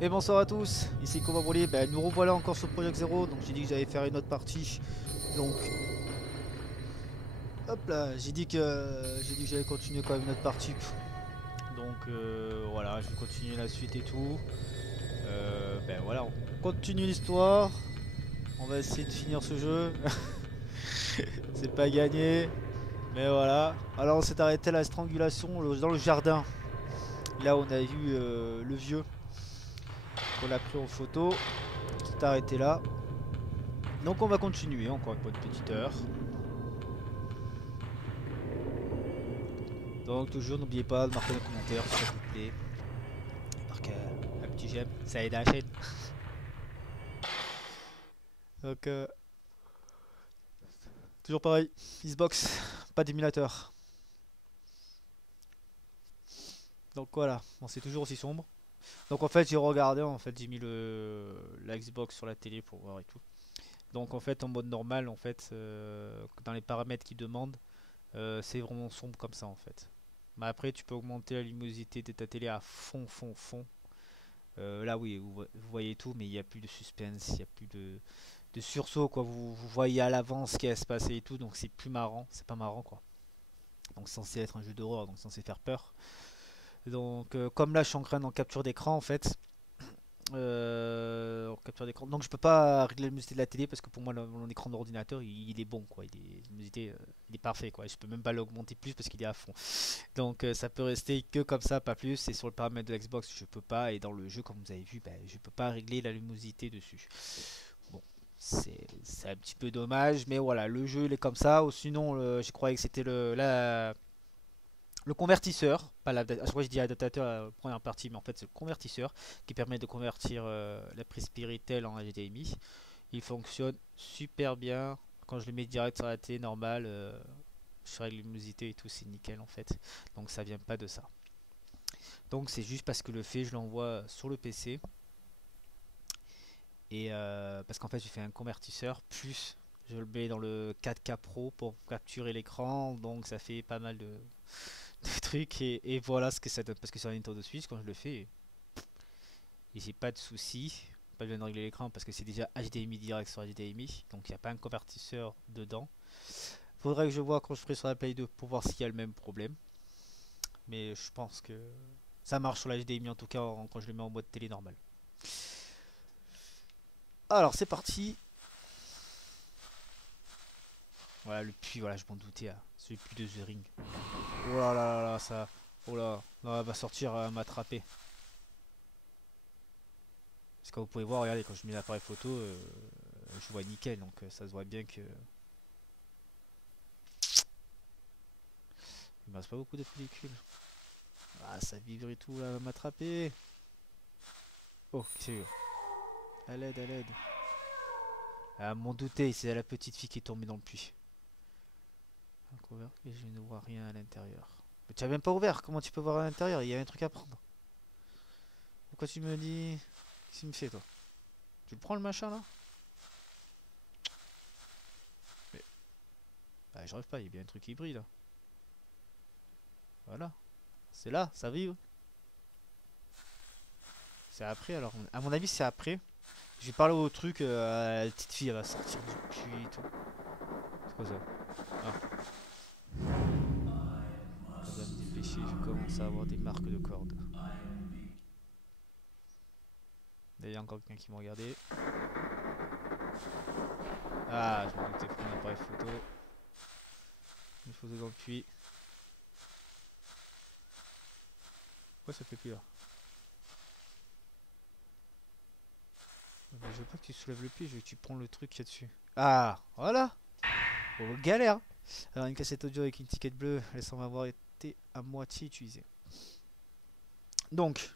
Et bonsoir à tous, ici Combat Brûlé. Nous revoilà encore sur Project Zero. Donc j'ai dit que j'allais faire une autre partie. Donc hop là, j'ai dit que j'allais continuer quand même une autre partie. Donc voilà, je vais continuer la suite et tout. Voilà, on continue l'histoire. On va essayer de finir ce jeu. C'est pas gagné, mais voilà. Alors on s'est arrêté à la strangulation dans le jardin. Là on a vu le vieux qu'on a pris en photo. On s'est arrêté là. Donc on va continuer encore une bonne petite heure. Donc toujours n'oubliez pas de marquer un commentaire s'il vous plaît. Marquez un petit j'aime, ça aide à la chaîne. Donc toujours pareil, Xbox, pas d'émulateur. Donc voilà, bon, c'est toujours aussi sombre. Donc en fait j'ai regardé, en fait j'ai mis la Xbox sur la télé pour voir et tout. Donc en fait en mode normal, en fait dans les paramètres qui demandent, c'est vraiment sombre comme ça en fait. Mais après tu peux augmenter la luminosité de ta télé à fond fond fond. Là oui, vous voyez tout, mais il n'y a plus de suspense, il n'y a plus de sursaut quoi. Vous voyez à l'avance ce qui va se passer et tout, donc c'est plus marrant, c'est pas marrant quoi. Donc c'est censé être un jeu d'horreur, donc c'est censé faire peur. Donc comme là je suis en train en capture d'écran en fait, en capture d'écran, donc je peux pas régler la luminosité de la télé parce que pour moi mon écran d'ordinateur il est bon quoi, la luminosité, il est parfait quoi. Je peux même pas l'augmenter plus parce qu'il est à fond. Donc ça peut rester que comme ça, pas plus. Et sur le paramètre de Xbox, je peux pas. Et dans le jeu, comme vous avez vu, je peux pas régler la luminosité dessus. Bon, c'est un petit peu dommage, mais voilà, le jeu il est comme ça. Ou sinon, je croyais que c'était le convertisseur, pas l'adaptateur. Je crois que je dis adaptateur la première partie, mais en fait c'est le convertisseur qui permet de convertir la prise Spiritel en HDMI. Il fonctionne super bien. Quand je le mets direct sur la télé normale, je règle la luminosité et tout, c'est nickel en fait. Donc ça vient pas de ça. Donc c'est juste parce que le fait, je l'envoie sur le PC. Et parce qu'en fait, j'ai fait un convertisseur, plus je le mets dans le 4K Pro pour capturer l'écran. Donc ça fait pas mal de trucs. Et voilà ce que ça donne. Parce que sur la Nintendo Switch, quand je le fais, et j'ai pas de soucis. Pas besoin de régler l'écran parce que c'est déjà HDMI direct sur HDMI. Donc il n'y a pas un convertisseur dedans. Faudrait que je vois quand je ferai sur la Play 2 pour voir s'il y a le même problème. Mais je pense que ça marche sur la HDMI en tout cas quand je le mets en mode télé normal. Alors c'est parti. Voilà le puits, voilà je m'en doutais. Hein. C'est le puits de The Ring. Oh là là là là ça. Oh là. Non, elle va sortir m'attraper. Parce que vous pouvez voir, regardez quand je mets l'appareil photo, je vois nickel. Donc ça se voit bien que. Il me reste pas beaucoup de pellicule. Ah ça vibre et tout là, elle va m'attraper. Oh, qu'est-ce que c'est? À l'aide, à l'aide. Ah m'en doutais, c'est la petite fille qui est tombée dans le puits. Ouvert et je ne vois rien à l'intérieur. Mais tu as même pas ouvert, comment tu peux voir à l'intérieur? Il y a un truc à prendre. Pourquoi tu me dis... Qu'est-ce qu'il me fait toi? Tu le prends le machin là? Mais... Bah j'arrive pas, il y a bien un truc qui brille là. Voilà. C'est là, ça vibre. C'est après alors. À mon avis c'est après. Je vais parler au truc, la petite fille elle va sortir du puits et tout. C'est quoi ça? Ah, je dois me dépêcher, je commence à avoir des marques de cordes. D'ailleurs encore quelqu'un qui me regardait. Ah, je me doutais, prendre un appareil photo. Une photo dans le puits. Pourquoi ça fait plus là? Mais je veux pas que tu soulèves le pied, je veux que tu prends le truc qu'il y a dessus. Ah, voilà. Oh, galère. Alors une cassette audio avec une étiquette bleue, elle semble avoir été à moitié utilisée. Donc,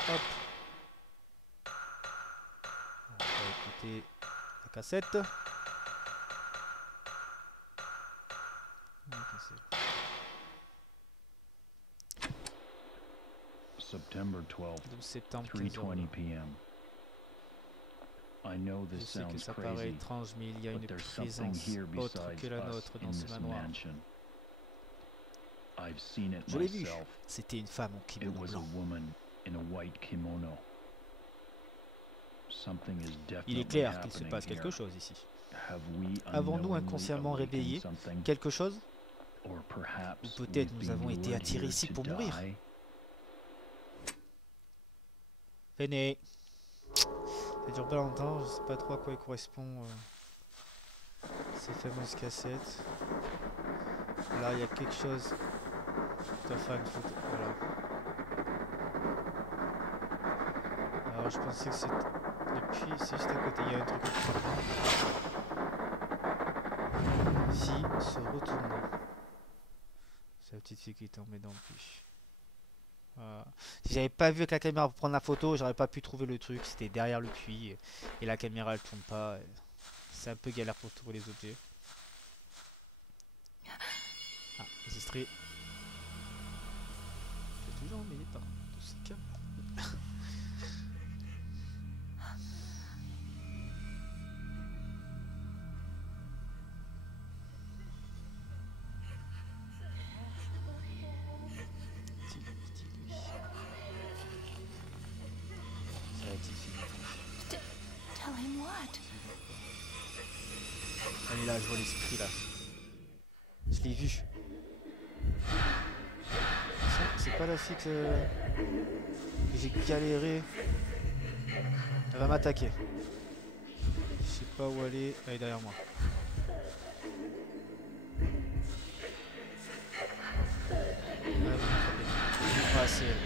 hop, on va écouter la cassette. September 12th, 12 septembre 3:20 15h. p.m. I know Je this sais que sounds ça paraît crazy, étrange, mais il y a but une there's something présence here autre besides que la us nôtre dans in ce this manoir. mansion. I've seen it Je l'ai vu. myself. C'était une femme en It kimono was a blanc. woman in a white kimono. Something is Il est definitely clair qu'il se happening passe here. quelque chose ici. Have we Avons-nous unknowingly inconsciemment awakened réveillé something? quelque chose? Or Ou perhaps peut-être we've nous avons been été lured attirés here ici to pour mourir? die? Venez. Ça dure pas longtemps, je sais pas trop à quoi il correspond ces fameuses cassettes. Là il y a quelque chose. Je dois faire une photo. Voilà. Alors je pensais que c'était. Depuis, c'est juste à côté, il y a un truc qui s'apprend. Si, se retourner. C'est la petite fille qui est tombée dans le puits. Voilà. Si j'avais pas vu avec la caméra pour prendre la photo, j'aurais pas pu trouver le truc. C'était derrière le puits et la caméra elle tourne pas. C'est un peu galère pour trouver les objets. Ah, les extraits. C'est toujours emmêlé par tous ces câbles. C'est la petite fille. Tell him what? Elle est là, je vois l'esprit là. Je l'ai vu. C'est pas la fille que j'ai galéré. Elle va m'attaquer. Je sais pas où elle est. Elle est derrière moi. Elle va m'attraper. Ah, c'est elle.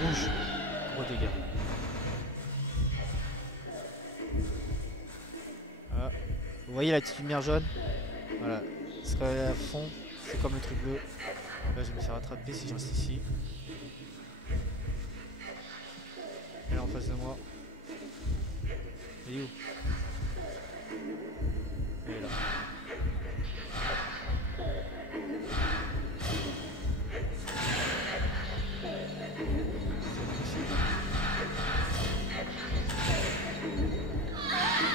Rouge. Gros dégâts. Ah. Vous voyez la petite lumière jaune? Voilà. Ce serait à fond. C'est comme le truc bleu. Là, je vais me faire attraper si je reste ici. Elle est en face de moi. Elle est où? Elle est là.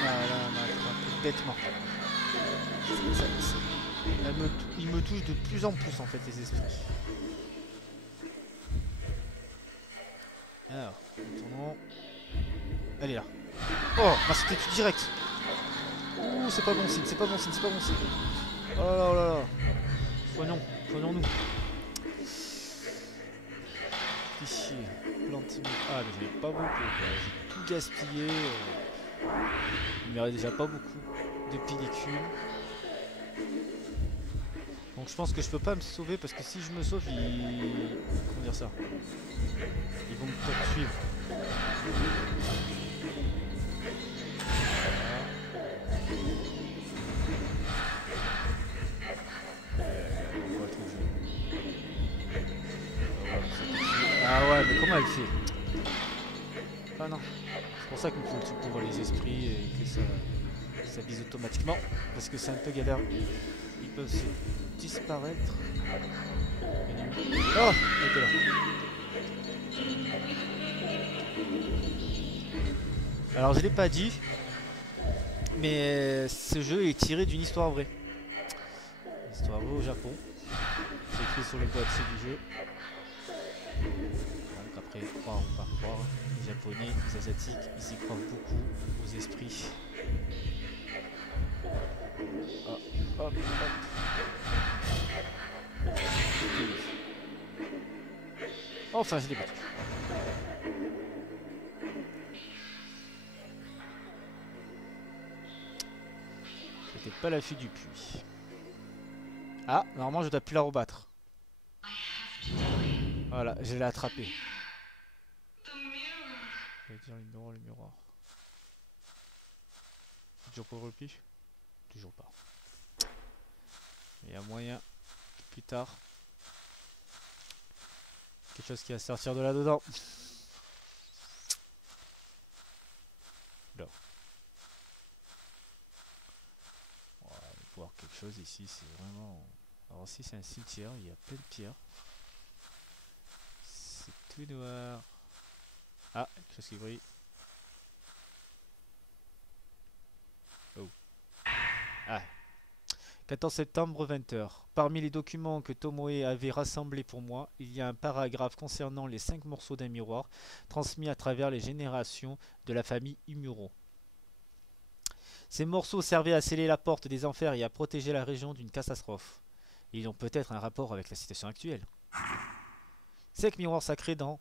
Voilà, elle m'a attrapé bêtement. Il me touche de plus en plus en fait les esprits. Alors, retournons. Elle est là. Oh, bah c'était tout direct. Ouh, c'est pas bon signe, c'est pas bon signe, c'est pas bon signe. Oh là là, oh là là. Soignons-nous. Fichier, plante. Ah, mais j'en ai pas beaucoup, quoi. J'ai tout gaspillé. Il me reste déjà pas beaucoup de pellicules. Donc je pense que je peux pas me sauver parce que si je me sauve, ils... Comment dire ça? Ils vont me poursuivre. Ah ouais, mais comment elle fait? Ah non. C'est pour ça qu'il me faut le truc pour voir les esprits et que ça vise automatiquement. Parce que c'est un peu galère. Ils peuvent se disparaître. Oh, elle était là. Alors je l'ai pas dit, mais ce jeu est tiré d'une histoire vraie. Une histoire vraie au Japon. C'est écrit sur le boîtier du jeu. Donc après, croire ou pas croire, les Japonais, les Asiatiques, ils y croient beaucoup aux esprits. Hop, hop, hop. Enfin, je l'ai battu. C'était pas la fille du puits. Ah, normalement je dois plus la rebattre. Voilà, je l'ai attrapé. Je vais dire le miroir. Toujours pas repli? Toujours pas. Il y a moyen plus tard. Quelque chose qui va sortir de là-dedans. Là. On va voir quelque chose ici, c'est vraiment... Alors si c'est un cimetière, il y a plein de pierres. C'est tout noir. Ah, quelque chose qui brille. Oh. Ah. 14 septembre 20h. Parmi les documents que Tomoe avait rassemblés pour moi, il y a un paragraphe concernant les 5 morceaux d'un miroir transmis à travers les générations de la famille Imuro. Ces morceaux servaient à sceller la porte des enfers et à protéger la région d'une catastrophe. Ils ont peut-être un rapport avec la situation actuelle. 5 miroirs sacrés dans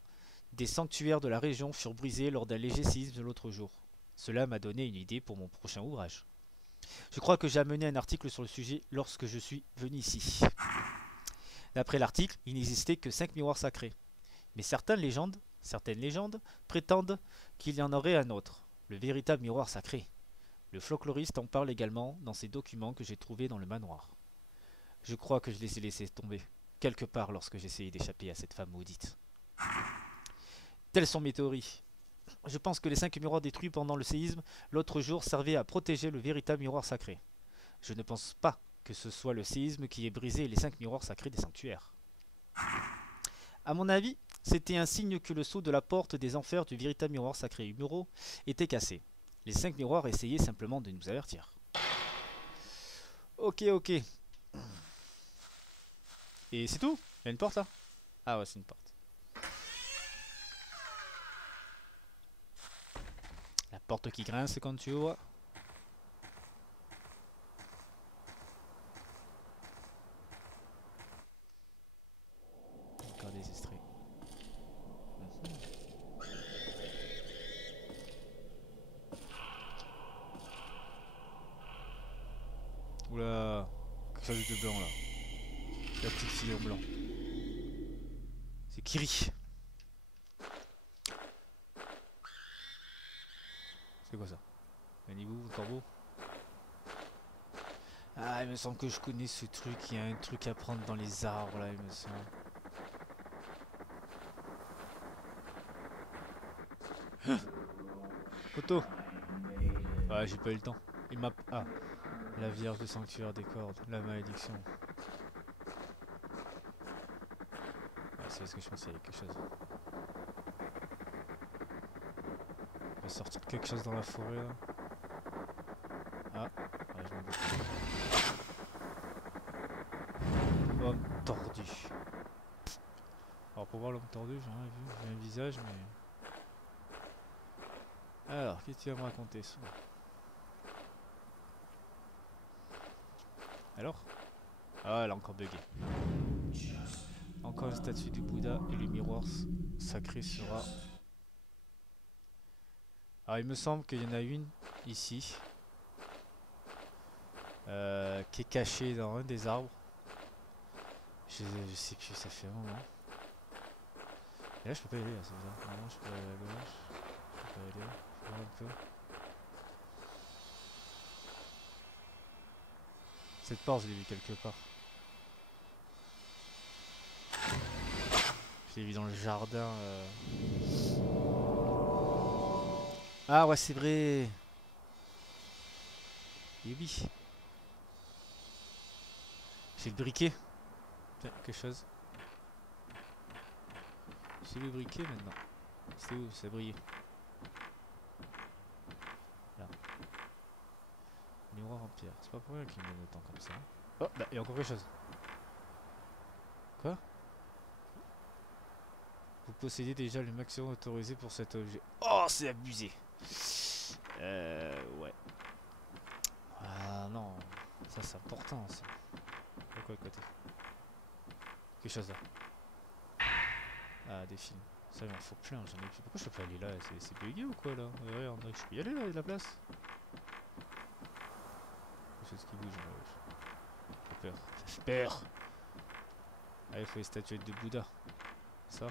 des sanctuaires de la région furent brisés lors d'un léger séisme l'autre jour. Cela m'a donné une idée pour mon prochain ouvrage. Je crois que j'ai amené un article sur le sujet lorsque je suis venu ici. D'après l'article, il n'existait que 5 miroirs sacrés. Mais certaines légendes prétendent qu'il y en aurait un autre, le véritable miroir sacré. Le folkloriste en parle également dans ces documents que j'ai trouvés dans le manoir. Je crois que je les ai laissés tomber, quelque part lorsque j'essayais d'échapper à cette femme maudite. Telles sont mes théories. Je pense que les 5 miroirs détruits pendant le séisme l'autre jour servaient à protéger le véritable miroir sacré. Je ne pense pas que ce soit le séisme qui ait brisé les 5 miroirs sacrés des sanctuaires. À mon avis, c'était un signe que le sceau de la porte des enfers du véritable miroir sacré Imuro était cassé. Les 5 miroirs essayaient simplement de nous avertir. Ok. Et c'est tout? Il y a une porte là? Ah ouais, c'est une porte. La porte qui grince quand tu ouvres. Encore des extraits. Oula, quelque chose de blanc là. La petite fille en blanc. C'est Kiri. C'est quoi ça? Un hibou, un corbeau? Ah, il me semble que je connais ce truc. Il y a un truc à prendre dans les arbres là, il me semble. Photo. Ah, j'ai pas eu le temps. Il m'a... Ah, la vierge de sanctuaire des cordes. La malédiction. Ah, c'est ce que je pensais, il y a quelque chose. Il va sortir quelque chose dans la forêt là. Ah, ouais, je m'en doute. Homme tordu. Alors pour voir l'homme tordu, j'ai rien vu. J'ai un visage mais... Alors, qu'est-ce que tu vas me raconter ça? Alors? Ah, elle a encore bugué. Encore une statue du Bouddha et le miroir sacré sera... Alors il me semble qu'il y en a une ici. Qui est cachée dans un des arbres. Je sais plus, ça fait un moment. Et là je peux pas y aller, c'est bizarre. Normalement je peux aller à gauche. Je peux pas y aller. Je vois un peu. Cette porte je l'ai vue quelque part. Je l'ai vue dans le jardin. Ah ouais c'est vrai. Et oui. J'ai le briquet. Tiens, quelque chose. J'ai le briquet maintenant. C'est où? Ça brille. Là. Miroir en pierre. C'est pas pour rien qu'il me donne autant comme ça. Oh, bah, il y a encore quelque chose. Quoi? Vous possédez déjà le maximum autorisé pour cet objet. Oh, c'est abusé. Ouais. Ah non. Ça, c'est important, ça. De quoi côté? Quelque chose là. Ah, des films. Ça, il m'en faut plein. J'en ai plus. Pourquoi je peux pas aller là? C'est bugué ou quoi là? Ouais, on dirait que je peux y aller là, il y a de la place. Quelque chose qui bouge. J'ai peur. Ça fait peur. Ah, il faut les statuettes de Bouddha. Ça.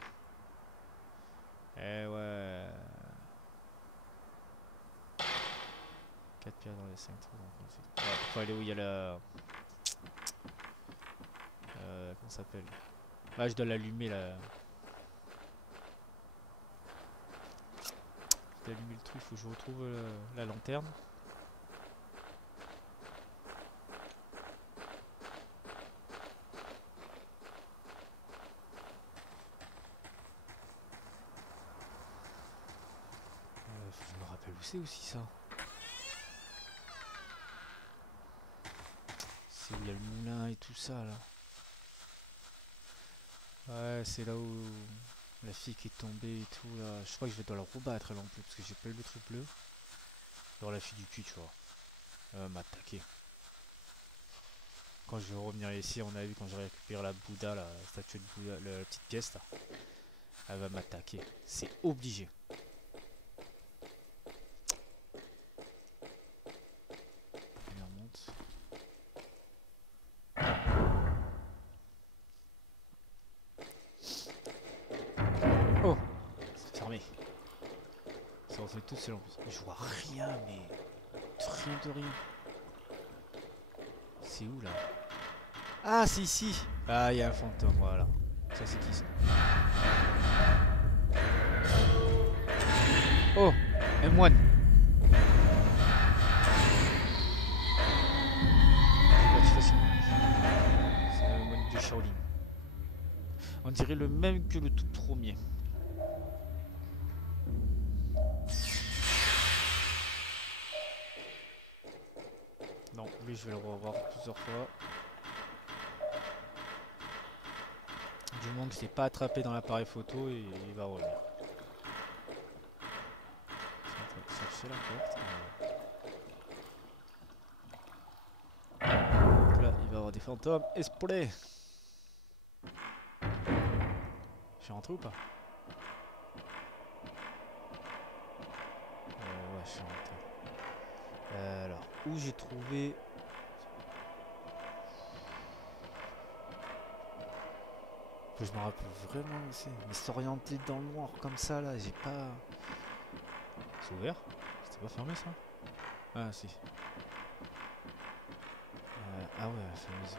Eh ouais. 4 pierres dans les 5 trous. Ouais, faut aller où il y a la... comment ça s'appelle? Ah, je dois l'allumer là. Je dois allumer le truc, faut que je retrouve la lanterne. Faut que je me rappelle où c'est aussi ça. C'est où? il y a le moulin et tout ça là. Ouais, c'est là où la fille qui est tombée et tout là. Je crois que je vais devoir la rebattre elle en plus parce que j'ai pas eu le truc bleu. Alors la fille du cul, tu vois. Elle va m'attaquer. Quand je vais revenir ici, on a vu quand j'ai récupéré la Bouddha, la statue de Bouddha, la petite pièce là. Elle va m'attaquer. C'est obligé. Elle remonte. Oh, c'est fermé. Ça refait tout seul en plus. Je vois rien, mais rien de rien. C'est où là? Ah, c'est ici. Ah, il y a un fantôme, voilà. Ça, c'est qui ça? Oh, M1. C'est un M1 de Shaolin. On dirait le même que le tout premier. Non, lui je vais le revoir plusieurs fois. Du moment que je l'ai pas attrapé dans l'appareil photo, et il va revenir. Je suis en train de chercher la porte. Donc là, il va y avoir des fantômes. Esprit. Je suis rentré ou pas? Ouais, je suis rentré. Alors, où j'ai trouvé... Faut que je me rappelle vraiment où c'est. Mais s'orienter dans le noir comme ça, là, j'ai pas... C'est ouvert? C'était pas fermé, ça? Ah, si. Ah ouais, la fameuse...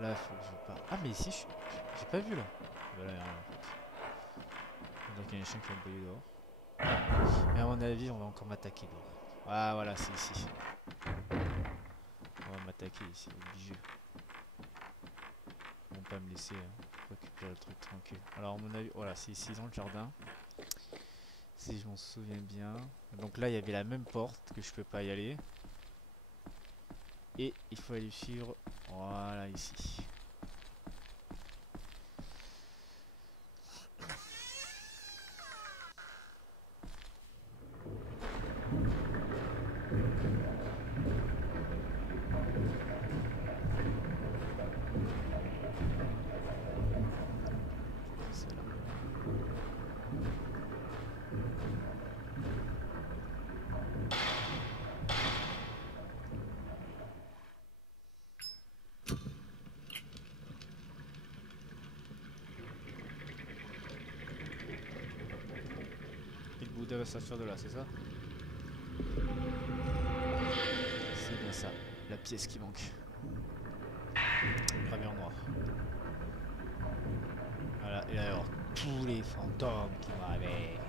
Là, il faut que je parte. Ah, mais ici, j'ai pas vu, là. Voilà, il y a rien, en fait. Donc, il y a un chien qui va me dehors. Mais à mon avis, on va encore m'attaquer dehors. Ah, voilà, c'est ici. On va m'attaquer ici, obligé. Ils vont pas me laisser récupérer le truc tranquille. Alors, à mon avis, voilà, c'est ici dans le jardin. Si je m'en souviens bien. Donc là, il y avait la même porte que je peux pas y aller. Et il faut aller suivre. Voilà, ici. C'est là. Et le Bouddha va sortir de là, c'est ça? C'est bien ça, la pièce qui manque. Gravé en noir. Voilà, et alors tous les fantômes qui vont avec.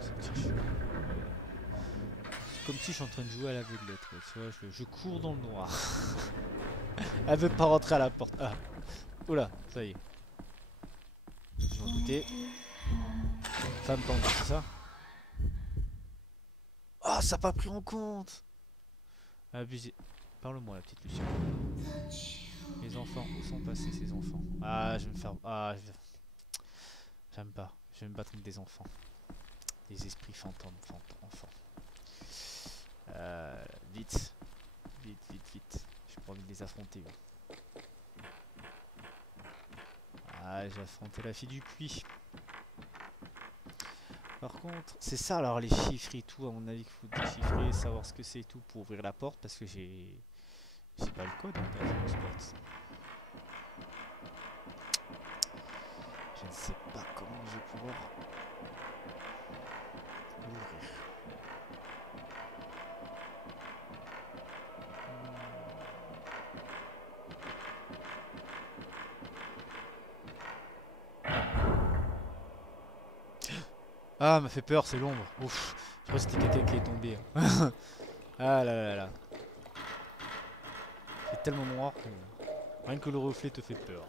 C'est comme si je suis en train de jouer à l'aveuglette, quoi. Tu vois, je cours dans le noir. Elle veut pas rentrer à la porte. Ah, oula, ça y est. Je m'en doutais. Femme pendue, c'est ça? Oh, ça n'a pas pris en compte. Abusé. Parle-moi, la petite Lucie. Mes enfants, où sont passés ces enfants? Ah, je vais me faire... Ah, j'aime pas. Je vais me battre avec des enfants. Des esprits fantômes, enfants. Vite. Vite. J'ai pas envie de les affronter. Ouais. Ah, j'ai affronté la fille du puits. Par contre, c'est ça alors les chiffres et tout, à mon avis qu'il faut déchiffrer, savoir ce que c'est et tout pour ouvrir la porte parce que j'ai pas le code en fait, je pense. Je ne sais pas comment je vais pouvoir l'ouvrir. Ah, m'a fait peur, c'est l'ombre. Ouf, je crois que c'était quelqu'un qui est tombé. Ah là. C'est tellement noir que rien que le reflet te fait peur.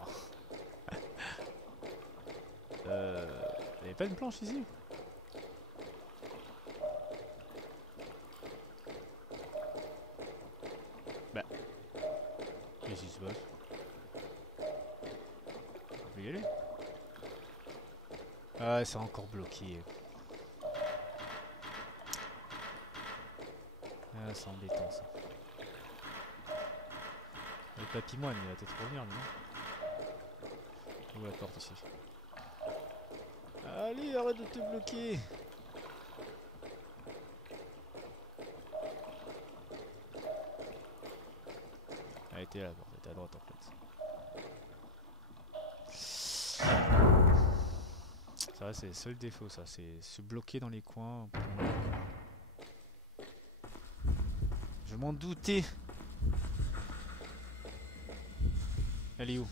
Il n'y avait pas une planche ici? Qu'est-ce qui se passe? On peut y aller? Ah, c'est encore bloqué. Ah, c'est embêtant ça. Le papy-moine, il va peut-être revenir lui, non? Où est la porte ici? Allez, arrête de te bloquer! Elle était là, elle était à droite en fait. Ça va, c'est le seul défaut ça, c'est se bloquer dans les coins. Je m'en doutais! Elle est où?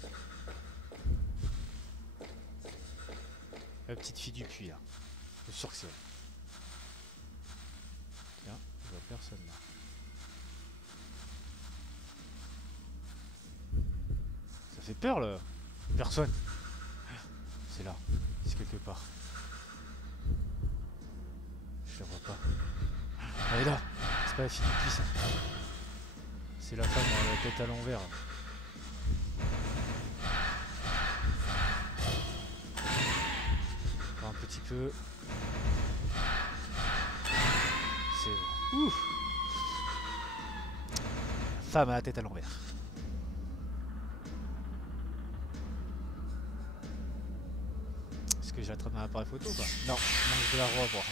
La petite fille du puits là. Je suis sûr que c'est elle. Tiens, je vois personne là. Ça fait peur là. Personne. C'est là. C'est quelque part. Je la vois pas. Elle est là. C'est pas la fille du puits ça. C'est la femme à la tête à l'envers. Encore un petit peu. C'est... Ouf. Femme à la tête à l'envers. Est-ce que j'attrape un appareil photo ou pas? Non, je vais la revoir.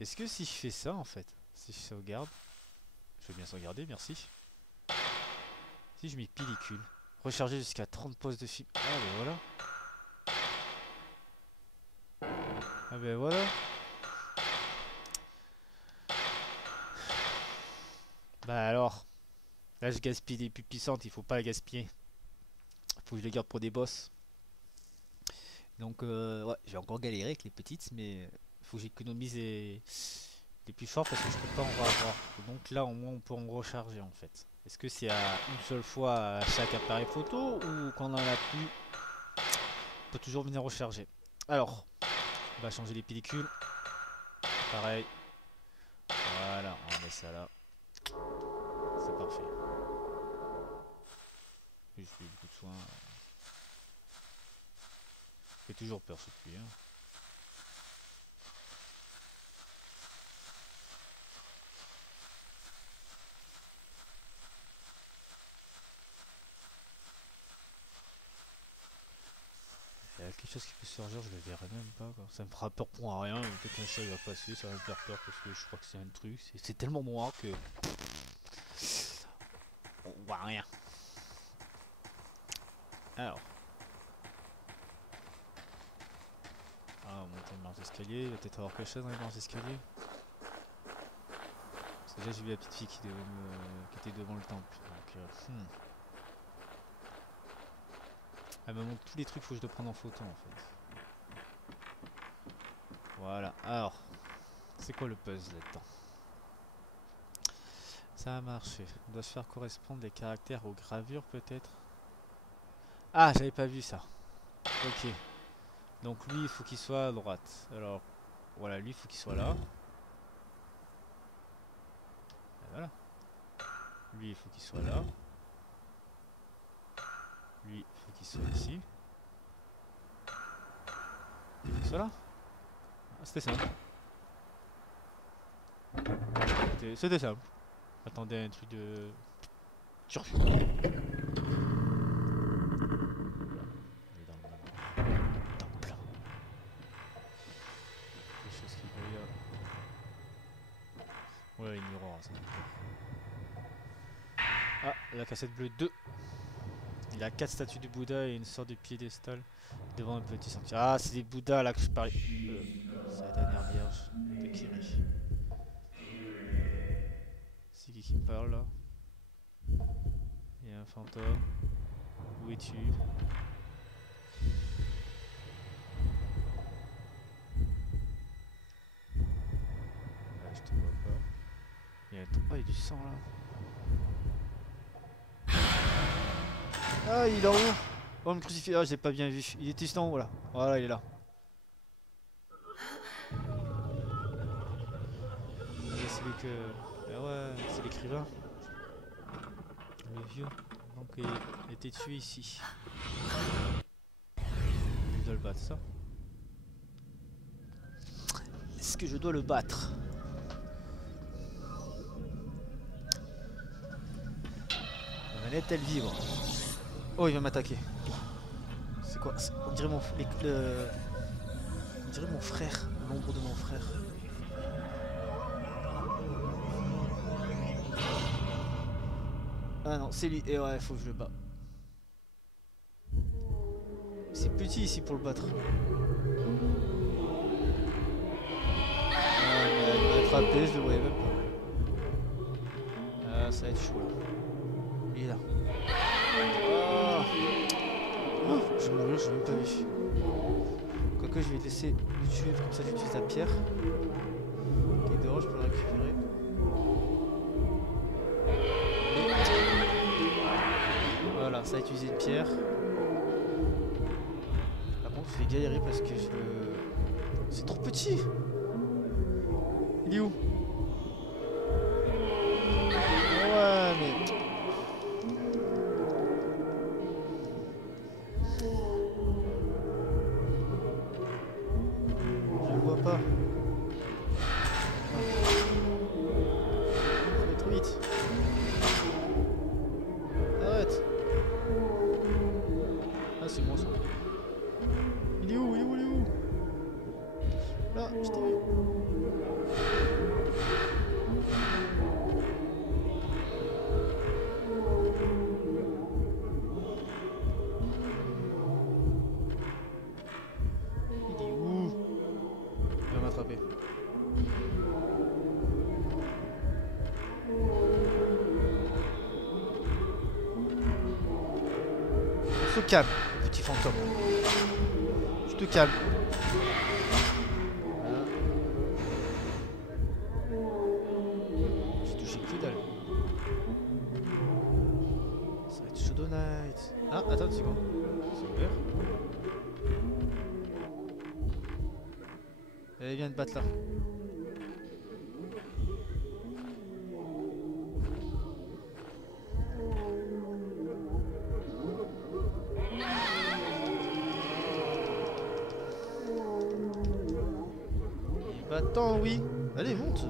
Est-ce que si je fais ça en fait, si je sauvegarde, je veux bien sauvegarder, merci. Si je mets pellicule, recharger jusqu'à 30 postes de film. Ah ben voilà. Ah ben voilà. Bah alors, là je gaspille les plus puissantes, il faut pas la gaspiller. Faut que je les garde pour des boss. Donc ouais, j'ai encore galéré avec les petites, mais faut que j'économise les plus forts parce que je peux pas en avoir. Donc là au moins on peut en recharger en fait. Est-ce que c'est à une seule fois à chaque appareil photo ou quand on en a plus, on peut toujours venir recharger. Alors, on va changer les pellicules. Pareil. Voilà, on met ça là. C'est parfait. Juste beaucoup de soins. Il fait toujours peur ce puits. Hein. Il y a quelque chose qui peut surgir, je le verrai même pas quoi. Ça me fera peur pour rien, peut-être un chat il va passer, ça va me faire peur parce que je crois que c'est un truc, c'est tellement noir que on voit rien. Alors. Ah, on monte une marche d'escalier, il va peut-être avoir quelque chose dans les marches d'escalier. Parce que déjà j'ai vu la petite fille qui était devant le temple. Donc, elle me montre tous les trucs, faut que je dois prendre en photo en fait. Voilà, alors, c'est quoi le puzzle là-dedans? Ça a marché. On doit se faire correspondre les caractères aux gravures peut-être. Ah, j'avais pas vu ça. Ok. Donc lui, il faut qu'il soit à droite. Alors, voilà, lui, il faut qu'il soit là. Et voilà. Lui, il faut qu'il soit là. Lui, il faut qu'il soit ici. Il faut qu'il soit là. Ah, c'était simple. C'était simple. Attendez un truc de... Turfu. Il est dans le plat. Quelque chose qui brille. Ouais, une miroir ça. Ah, la cassette bleue 2. Il a 4 statues de Bouddha et une sorte de piédestal devant un petit sanctuaire. Ah, c'est des Bouddhas là que je parlais. C'est la dernière vierge de Kiri. C'est qui me parle là? Il y a un fantôme. Où es-tu? Je te vois pas. Il y a il y a du sang là. Ah, il est en haut. Oh, le crucifix. Ah, j'ai pas bien vu. Il était juste en haut là. Voilà, il est là. C'est celui que... Ah ouais, c'est l'écrivain. Le vieux, donc il a été tué ici. Je dois le battre, ça. Est-ce que je dois le battre? La manette, elle vibre. Oh, il va m'attaquer. C'est quoi? On dirait on dirait mon frère, l'ombre de mon frère. Ah non, c'est lui. Et ouais, faut que je le bats. C'est petit ici pour le battre. Ah, mais il m'a attrapé, je le voyais même pas. Ah, ça va être chaud. Il est là. Oh, oh, je vais mourir, je l'ai même pas vu. Quoique je vais laisser le tuer, comme ça j'utilise la pierre. Qui est dehors, je peux le récupérer. Voilà, ça a utilisé une pierre. Par contre, je vais galérer parce que je... C'est trop petit. Il est où? Ouais, mais... Je le vois pas. Ça va trop vite. Arrête. Ah, c'est moi ça. Il est où? Il est où? Il est où? Là, je t'ai vu. Il est où? Il va m'attraper. On se calme, petit fantôme. Je te calme. Voilà. J'ai touché que dalle. Ça va être Shadow Knight. Ah, attends une seconde. C'est ouvert. Allez, viens te battre là. Battant, oui. Allez, monte.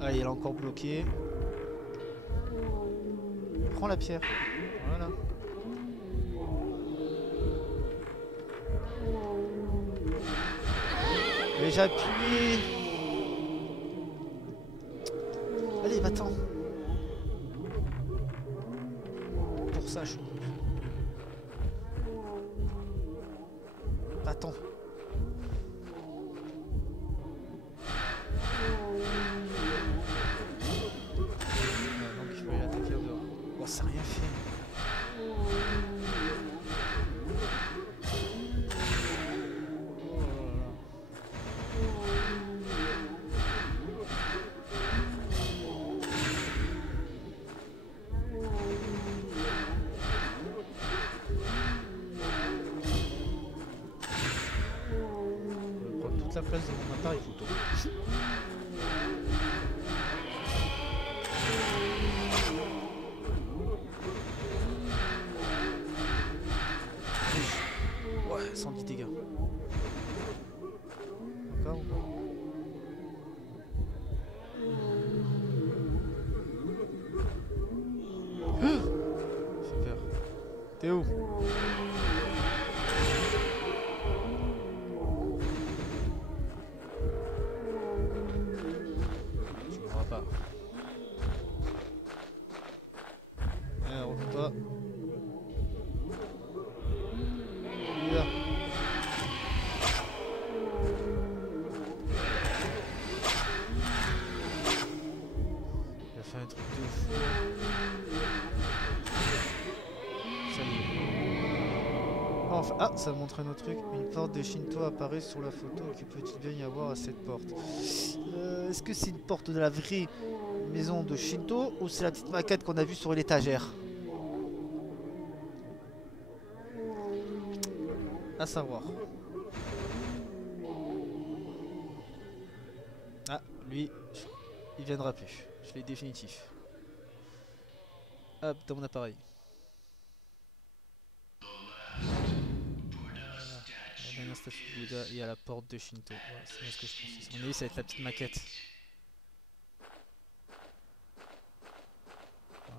Ah, il est encore bloqué. Prends la pierre. Voilà. Mais j'ai appuyé. Allez, va-t'en. Pour ça, je... Va-t'en. Donc il faut aller attaquer en dehors. Oh, ça n'a rien fait. Toute la place de mon appareil photo. Ouais, 110 dégâts. Encore ou pas? J'ai peur. T'es où? Pas. Il est là. Il a fait un truc de fou. Ça y est. Enfin, ah, ça montre un autre truc. Une porte de Shinto apparaît sur la photo. Que peut-il bien y avoir à cette porte? Est-ce que c'est une porte de la vraie maison de Shinto ou c'est la petite maquette qu'on a vue sur l'étagère? À savoir. Ah, Lui, il viendra plus. Je l'ai définitif. Hop, dans mon appareil. Voilà. La dernière statue de Bouddha et à la porte de Shinto. Ouais, c'est bien ce que je pensais. À mon avis, ça va être la petite maquette.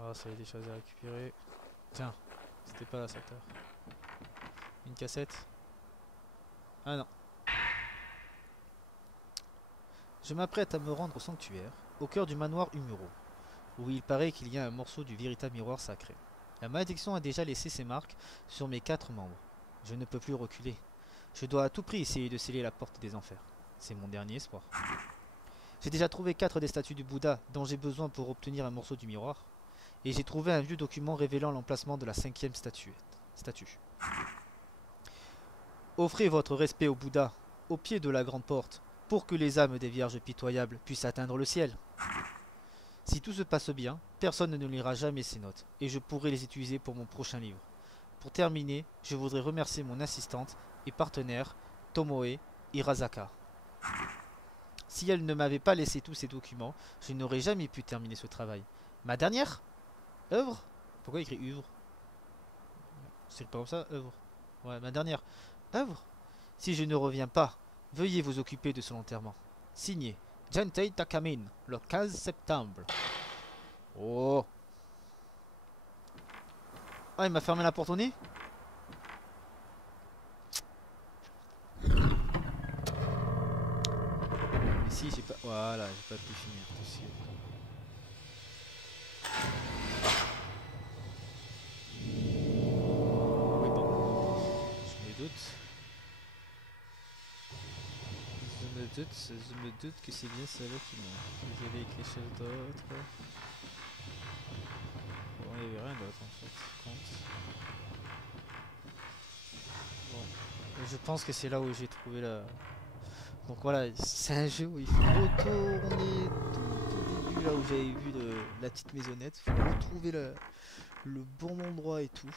Ah, ça y a des choses à récupérer. Tiens, c'était pas là cette heure. Une cassette. Ah non. Je m'apprête à me rendre au sanctuaire, au cœur du manoir Umuro, où il paraît qu'il y a un morceau du véritable miroir sacré. La malédiction a déjà laissé ses marques sur mes 4 membres. Je ne peux plus reculer. Je dois à tout prix essayer de sceller la porte des enfers. C'est mon dernier espoir. J'ai déjà trouvé 4 des statues du Bouddha dont j'ai besoin pour obtenir un morceau du miroir, et j'ai trouvé un vieux document révélant l'emplacement de la 5e statue. Offrez votre respect au Bouddha, au pied de la grande porte, pour que les âmes des vierges pitoyables puissent atteindre le ciel. Si tout se passe bien, personne ne lira jamais ces notes, et je pourrai les utiliser pour mon prochain livre. Pour terminer, je voudrais remercier mon assistante et partenaire, Tomoe Hirazaka. Si elle ne m'avait pas laissé tous ces documents, je n'aurais jamais pu terminer ce travail. Ma dernière œuvre? Pourquoi écrit œuvre? C'est pas comme ça, œuvre. Ouais, ma dernière œuvre? Si je ne reviens pas, veuillez vous occuper de son enterrement. Signé Gentei Takamin, le 15 septembre. Oh. Ah, il m'a fermé la porte au nez? Si, j'ai pas... Voilà, j'ai pas pu finir dessus. Oui, bon. Je me doute. Je me doute que c'est bien celle-là qui manque. Vous avez quelque chose d'autre? Bon, il n'y avait rien d'autre en fait. Compte. Bon. Je pense que c'est là où j'ai trouvé la... Donc voilà, c'est un jeu où il faut retourner tout début, là où j'avais vu la petite maisonnette. Il faut retrouver le bon endroit et tout.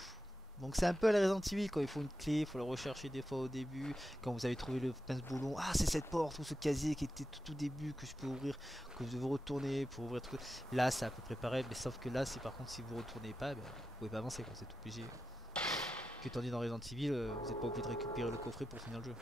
Donc c'est un peu à la Resident Evil quand il faut une clé, il faut la rechercher des fois au début. Quand vous avez trouvé le pince-boulon, ah c'est cette porte ou ce casier qui était tout au début que je peux ouvrir, que vous devez retourner pour ouvrir tout. Là c'est à peu près pareil, mais sauf que là si par contre si vous retournez pas, ben, vous pouvez pas avancer quand c'est obligé. Que tandis dans Resident Evil, vous n'êtes pas obligé de récupérer le coffret pour finir le jeu.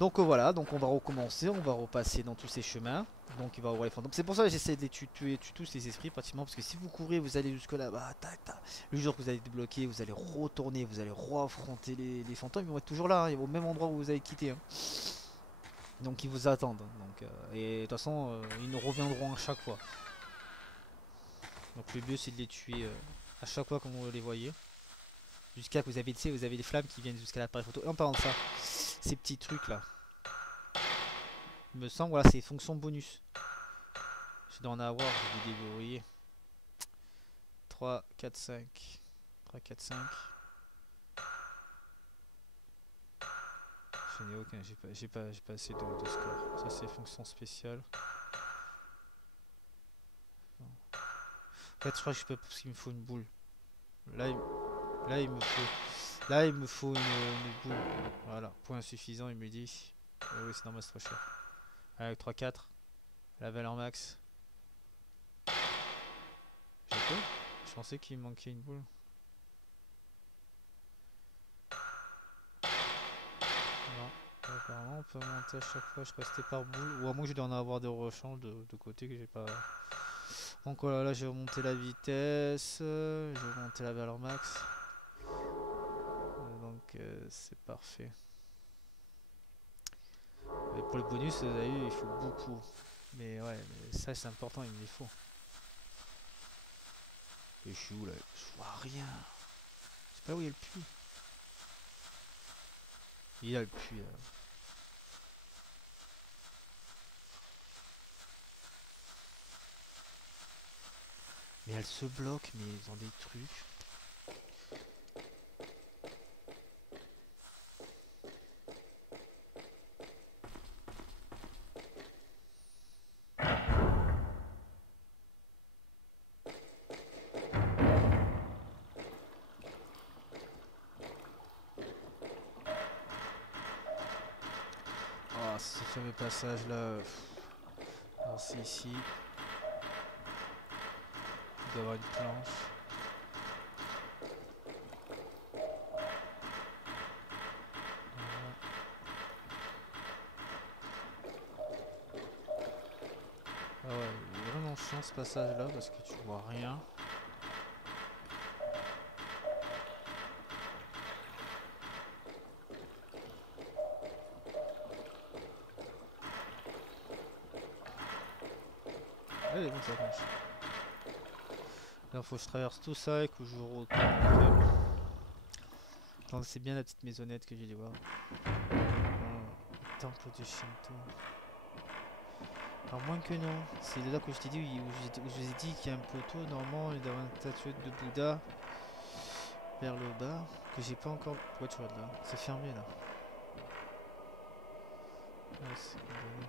Donc voilà, donc on va recommencer, on va repasser dans tous ces chemins. Donc il va avoir les fantômes. C'est pour ça que j'essaie de les tuer tous les esprits pratiquement. Parce que si vous courez, vous allez jusque là, bah tac tac. Le jour que vous allez débloquer, vous allez retourner, vous allez re-affronter les fantômes. Ils vont être toujours là, hein, au même endroit où vous avez quitté. Hein. Donc ils vous attendent. Donc, et de toute façon, ils nous reviendront à chaque fois. Donc le mieux c'est de les tuer à chaque fois que vous les voyez. Jusqu'à que vous avez, vous avez des flammes qui viennent jusqu'à l'appareil photo. Et en parlant de ça, ces petits trucs là. Il me semble, voilà, c'est fonction bonus. Je dois en avoir, je vais débrouiller. 3, 4, 5. 3, 4, 5. Je n'ai aucun, j'ai pas assez de score. Ça c'est fonction spéciale. Non. En fait, je crois que je peux parce qu'il me faut une boule. Là, il me faut une boule. Voilà, point insuffisant, il me dit. Oui, c'est normal, c'est trop cher. Avec 3, 4. La valeur max. J'ai quoi? Je pensais qu'il me manquait une boule. Non. Apparemment, on peut monter à chaque fois. Je restais par boule. Ou à moins que je dois en avoir de rechange de côté que j'ai pas. Donc voilà, là j'ai remonté la vitesse. J'ai remonté la valeur max. Donc c'est parfait. Et pour les bonus, vous avez vu, il faut beaucoup. Mais ouais, mais ça c'est important, il me les faut. Et je suis où là? Je vois rien. C'est pas où il y a le puits. Il y a le puits là. Mais elle se bloque, mais dans des trucs. fameux passage là. Alors c'est ici. Il doit y avoir une planche. Voilà. Ah ouais, il est vraiment chiant ce passage là parce que tu vois rien. Allez, bon ça marche. Là faut que je traverse tout ça et que je retourne après. Donc c'est bien la petite maisonnette que j'ai dû voir. Temple de Shinto. À moins que non. C'est là que je t'ai dit, où je vous ai dit qu'il y a un poteau. Normalement, il doit y avoir une statuette de Bouddha vers le bas. Que j'ai pas encore. Pourquoi tu regardes là? C'est fermé là. Ouais, c'est condamné.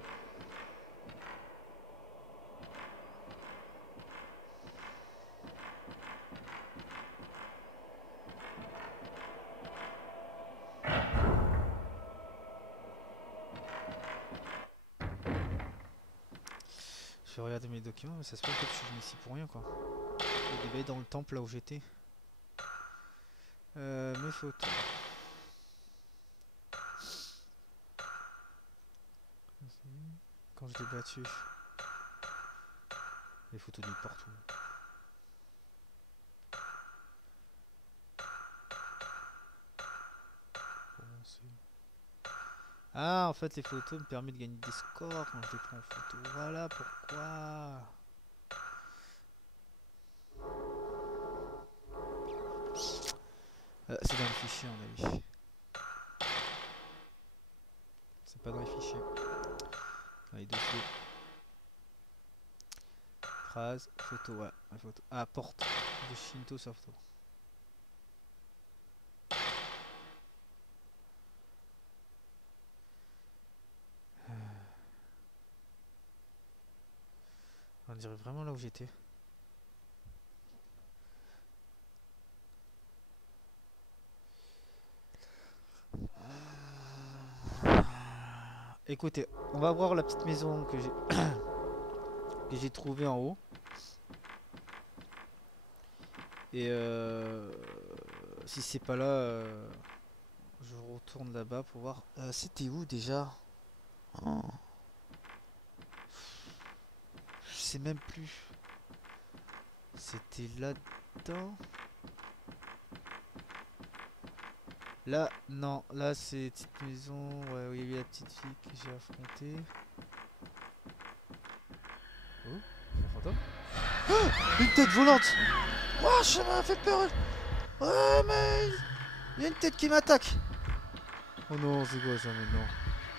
Je vais regarder mes documents, mais ça se peut que je suis venu ici pour rien quoi. Je devais être dans le temple là où j'étais. Mes photos. Quand je l'ai battu. Les photos de partout. Ah, en fait, les photos me permettent de gagner des scores quand je les prends en photo. Voilà pourquoi. C'est dans les fichiers, on a vu. C'est pas dans les fichiers. Dans les dossiers. Phrase, photo, ouais, la photo. Ah, porte de Shinto Softo. On dirait vraiment là où j'étais. Écoutez, on va voir la petite maison que j'ai trouvée en haut. Et si c'est pas là, je retourne là-bas pour voir. C'était où déjà? Oh. Je sais même plus. C'était là-dedans. Là, non, là c'est petite maison. Ouais, où il y a eu la petite fille que j'ai affrontée. Oh, c'est un fantôme? Ah, une tête volante! Oh, ça m'a fait peur! Ouais, mais il y a une tête qui m'attaque! Oh non, c'est quoi ça maintenant?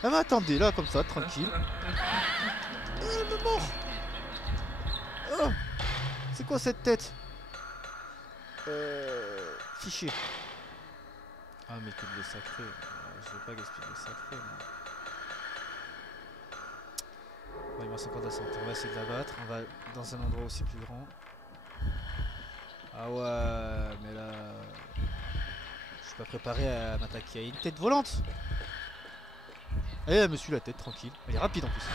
Ah, mais attendez, là, comme ça, tranquille. Elle me mord! Oh, c'est quoi cette tête? Fichier. Ah, mais que de le sacré. Je veux pas gaspiller le sacré. Bon, il me reste encore de la santé. On va essayer de la battre. On va dans un endroit aussi plus grand. Ah ouais, mais là. Je suis pas préparé à m'attaquer à une tête volante. Elle me suit la tête, tranquille. Elle est rapide en plus.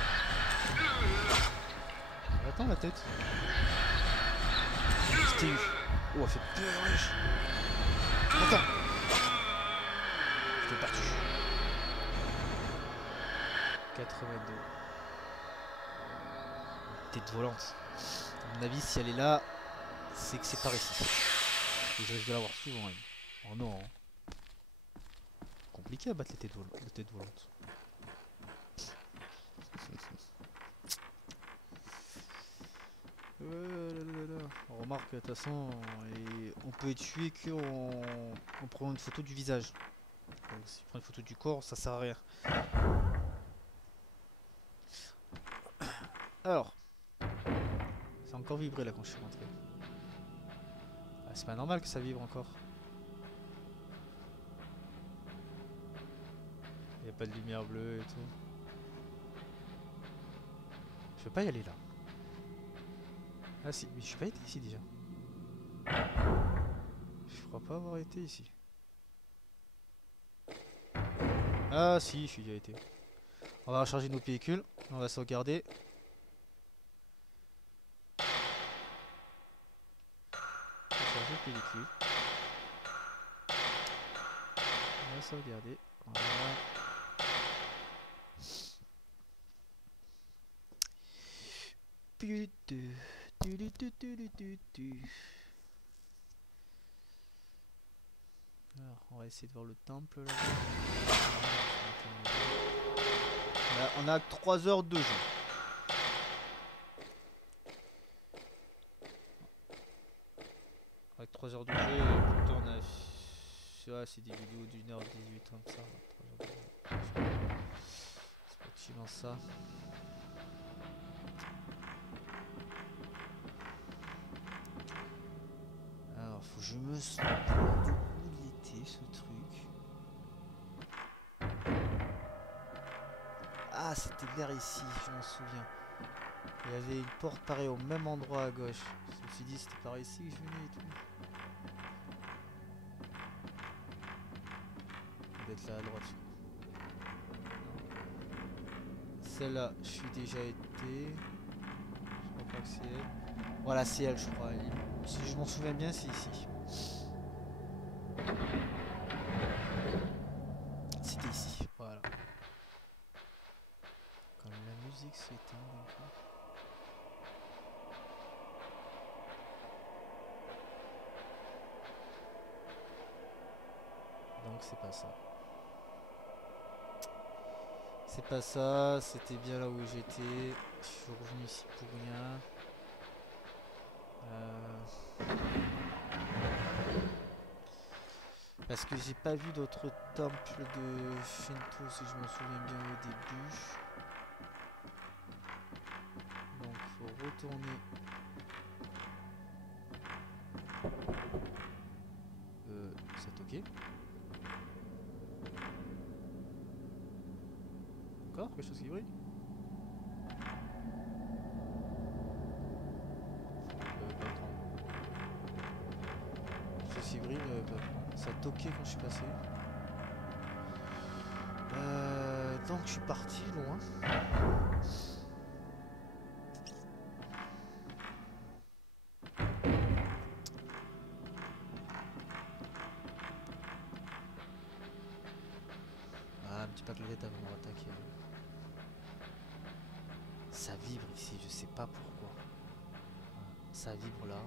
Attends la tête. C'était eu. Oh, elle fait peur, wesh. Attends. Je t'ai battu. 82. Tête volante. À mon avis, si elle est là, c'est que c'est par ici. Et je risque de l'avoir souvent. Elle. Oh non. Compliqué à battre les têtes volantes. On remarque de toute façon, on peut être tué en prenant une photo du visage. Donc, si tu prends une photo du corps, ça sert à rien. Alors, ça a encore vibré là quand je suis rentré. Ah, c'est pas normal que ça vibre encore. Il n'y a pas de lumière bleue et tout. Je peux pas y aller là. Ah si, mais je suis pas été ici déjà. Je crois pas avoir été ici. Ah si, je suis déjà été. On va recharger nos véhicules. On va sauvegarder. Recharger le véhicule. On va sauvegarder. Voilà. Alors, on va essayer de voir le temple là. On a 3 heures de jeu. Avec 3 heures de jeu, et pourtant on a. Ouais, c'est des vidéos d'1h18 comme ça. 3 heures de jeu. C'est effectivement ça. Alors, faut que je me souvienne où il était ce truc. Ah, c'était vers ici, je m'en souviens. Il y avait une porte pareille au même endroit à gauche. Je me suis dit c'était par ici que je venais et tout. D'être là à droite. Celle-là, je suis déjà été. Je crois pas que c'est elle. Voilà, c'est elle, je crois. Si je m'en souviens bien, c'est ici. C'était ici, voilà. Comme la musique s'éteint d'un coup. Donc c'est pas ça. C'est pas ça, c'était bien là où j'étais. Je suis revenu ici pour rien. Parce que j'ai pas vu d'autres temples de Shinto si je m'en souviens bien au début. Donc faut retourner. C'est ok. Encore quelque chose qui brille? Pas prendre. Quelque chose qui brille, pas prendre. Ça a toqué quand je suis passé. Donc je suis parti loin. Ah, un petit pas que le avant de me attaquer. Ça vibre ici, je sais pas pourquoi. Ça vibre là.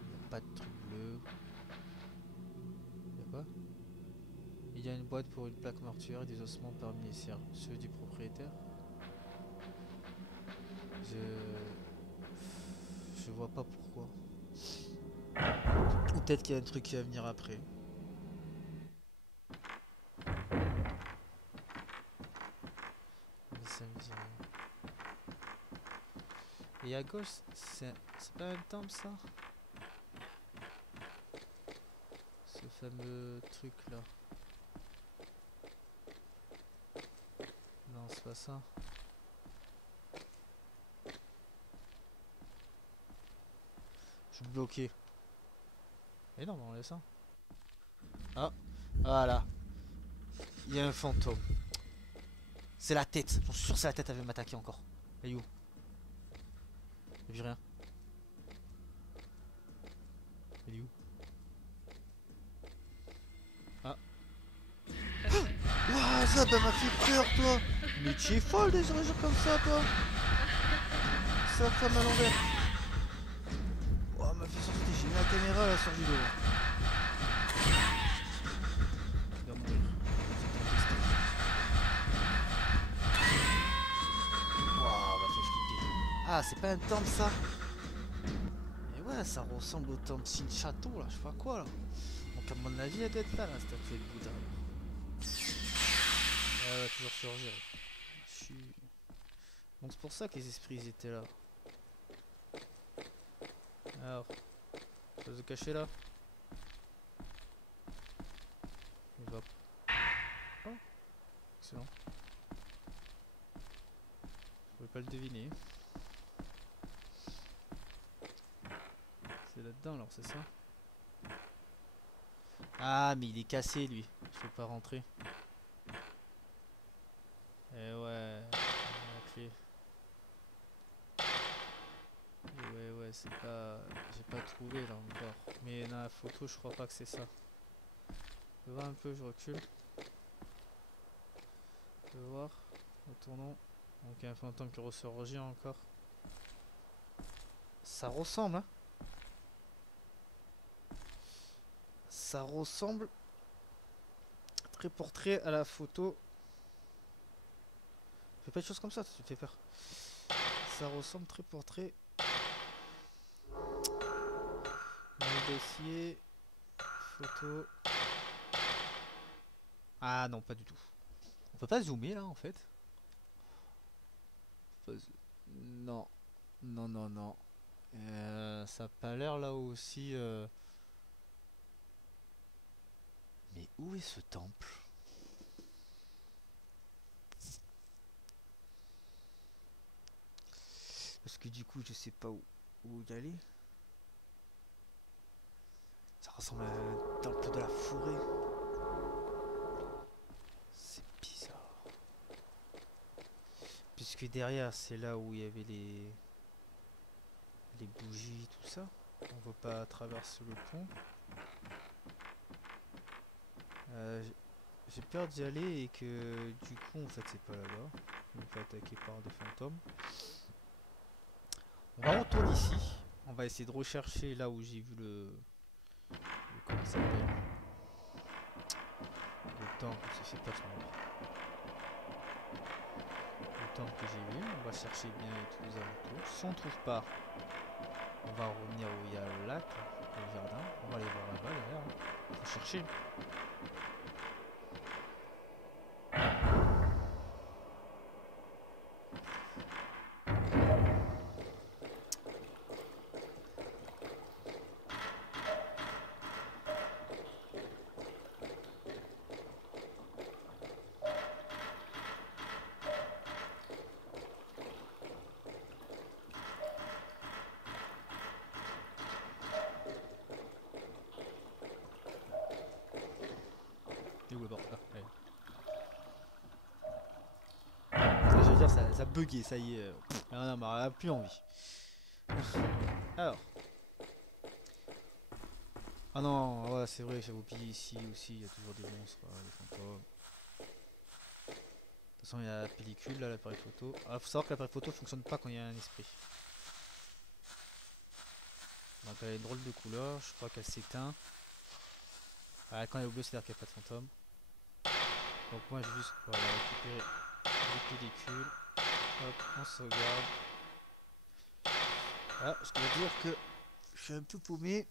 Il n'y a pas de truc bleu. Il y a quoi? Il y a une boîte pour une plaque mortuaire et des ossements parmi les ceux du propriétaire. Je vois pas pourquoi. Ou peut-être qu'il y a un truc qui va venir après. Mais ça me dit rien. Et à gauche, c'est pas un temple ça? Ce fameux truc là. Non, c'est pas ça. Je suis bloqué. Mais non, mais on laisse ça. Ah, voilà. Il y a un fantôme. C'est la tête. J'en suis sûr que c'est la tête, elle veut m'attaquer encore. Elle est où? J'ai vu rien. Elle est où? Ah. Ouah, ça m'a fait peur, toi. Mais tu es folle des origines comme ça, toi. C'est la femme à l'envers. Oh, elle m'a fait sortir. J'ai mis la caméra là sur vidéo. Il va mourir. Waouh, on m'a fait flipper. Ah, c'est pas un temple ça? Mais ouais, ça ressemble au temple Sin Château là, je sais pas quoi là. Donc à mon avis, elle doit être là, la statue de Bouddha. Elle va toujours surgir. Donc c'est pour ça que les esprits ils étaient là. Alors, chose de cacher là. Il va. Oh, excellent. Je pouvais pas le deviner. C'est là-dedans alors, c'est ça? Ah, mais il est cassé lui. Je peux pas rentrer. Eh ouais, la clé. Et ouais, c'est pas. J'ai pas trouvé là encore. Mais dans la photo, je crois pas que c'est ça. Je vais voir un peu, je recule. Je vais voir. Retournons. Donc, il y a un fantôme qui ressurgit encore. Ça ressemble, hein. Ça ressemble très portrait à la photo. Fais pas de choses comme ça, tu me fais peur. Ça ressemble très portrait. Dans le dossier. Photo. Ah non, pas du tout. On peut pas zoomer là en fait. Non. Non. Ça a pas l'air là aussi. Mais où est ce temple? Parce que du coup, je sais pas où y aller. Ça ressemble à un temple de la forêt. C'est bizarre. Puisque derrière, c'est là où il y avait les bougies, tout ça. On va pas traverser le pont. J'ai peur d'y aller et que du coup, en fait, c'est pas là-bas. On fait attaquer par des fantômes. On va retourner ici. On va essayer de rechercher là où j'ai vu comment ça s'appelle, le temps que s'est fait peur. Le temps que j'ai vu. On va chercher bien et tous les alentours. Si on trouve pas, on va revenir où il y a le lac, le jardin. On va aller voir là-bas derrière. Faut chercher. Et où est bord là, ouais. Je veux dire, ça buguait, ça y est. Ah non, mais on a plus envie. Alors. Ah non, ouais, c'est vrai, j'avais oublié ici aussi, il y a toujours des monstres, des fantômes. De toute façon, il y a la pellicule, là, l'appareil photo. Ah, faut savoir que l'appareil photo fonctionne pas quand il y a un esprit. Donc elle a une drôle de couleur, je crois qu'elle s'éteint. Ah, quand elle est au bleu, c'est-à-dire qu'il n'y a pas de fantôme. Donc moi, j'ai juste voilà, récupérer les pellicules. Hop, on sauvegarde. Ah, je dois dire que je suis un peu paumé.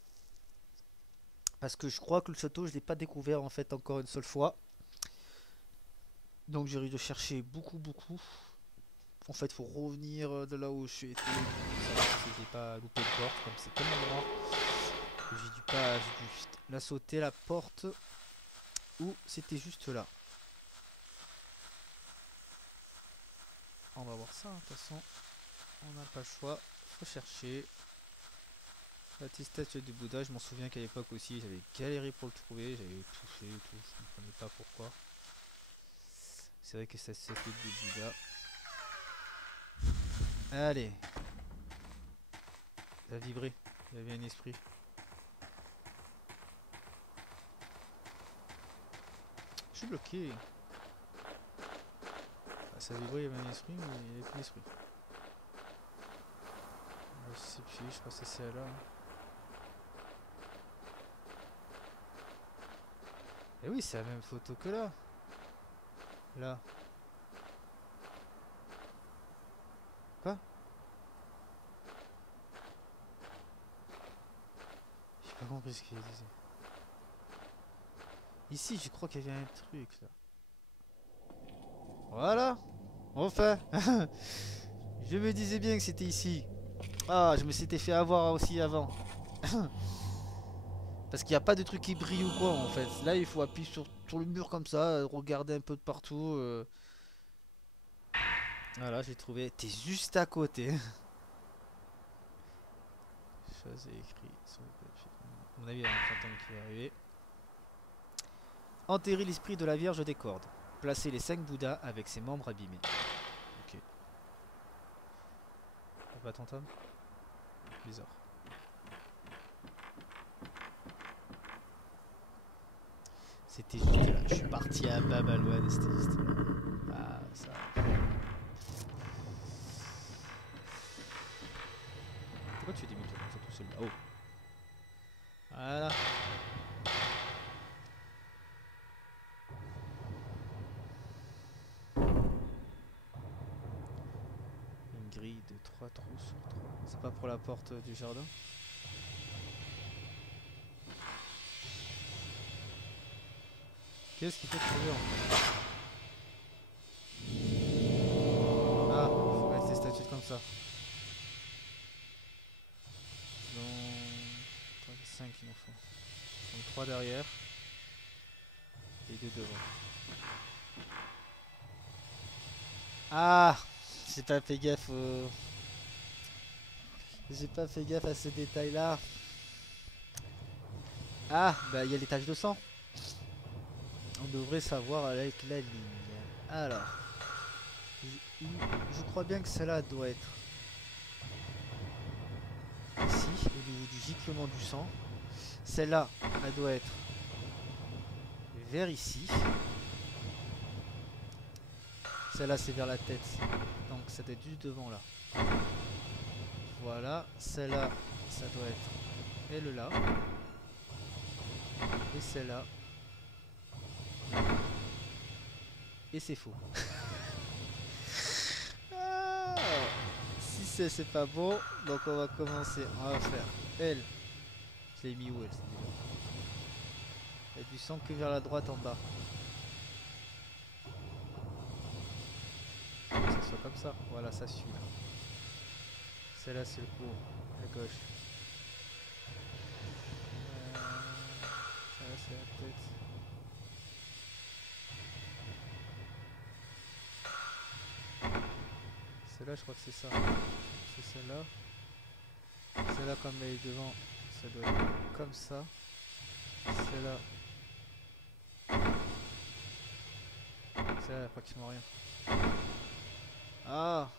Parce que je crois que le château, je l'ai pas découvert en fait encore une seule fois. Donc j'ai risque de chercher beaucoup. En fait, faut revenir de là où je suis été. Pour savoir si j'ai pas loupé de porte, comme c'est tellement grand que j'ai dû la sauter la porte ou c'était juste là. On va voir ça, hein. De toute façon, on n'a pas le choix. Faut chercher. La petite statue du Bouddha, je m'en souviens qu'à l'époque aussi, j'avais galéré pour le trouver, j'avais touché et tout, je ne comprenais pas pourquoi. C'est vrai que ça c'est statue du Bouddha. Allez. Ça a vibré, il y avait un esprit. Je suis bloqué. Ah, ça a vibré, il y avait un esprit, mais il n'y avait plus d'esprit. Je sais plus, je crois que c'est celle-là. Et oui, c'est la même photo que là. Là. Quoi? J'ai pas compris ce qu'il disait. Ici, je crois qu'il y avait un truc là. Voilà. Enfin. Je me disais bien que c'était ici. Ah, je me s'étais fait avoir aussi avant. Parce qu'il n'y a pas de truc qui brille ou quoi en fait. Là, il faut appuyer sur le mur comme ça, regarder un peu de partout. Voilà, j'ai trouvé. T'es juste à côté. Chose est écrit sur le papier. À mon avis, il y a un fantôme qui va arriver. Enterrer l'esprit de la Vierge des cordes. Placer les 5 Bouddhas avec ses membres abîmés. Ok. Pas ton tome. Bizarre. C'était juste là. Je suis parti à Babalouane, c'était juste là. Ah, ça. Pourquoi tu fais demi-tour comme ça tout seul là? Oh. Voilà. Une grille de 3 trous sur 3. C'est pas pour la porte du jardin? Qu'est-ce qu'il faut trouver en fait? Ah, faut mettre des statues comme ça. Donc 5 il en faut. Donc 3 derrière. Et 2 devant. Ah, j'ai pas fait gaffe J'ai pas fait gaffe à ce détail là. Ah, bah il y a les taches de sang. On devrait savoir avec la ligne. Alors, je crois bien que celle-là doit être ici, au niveau du giclement du sang. Celle-là, elle doit être vers ici. Celle-là, c'est vers la tête. Donc, ça doit être juste devant là. Voilà. Celle-là, ça doit être elle là. Et celle-là. Et c'est faux. Ah, si c'est pas bon, donc on va commencer. On va faire elle. Je l'ai mis où elle? Il y a du sang que vers la droite en bas. Faut que ça soit comme ça. Voilà, ça suit là. Celle-là, c'est le cours. À gauche. Celle-là, c'est la tête. Celle-là, je crois que c'est ça. C'est celle-là. Celle-là, comme elle est devant, ça doit être comme ça. Celle-là. Celle-là, pratiquement rien. Ah!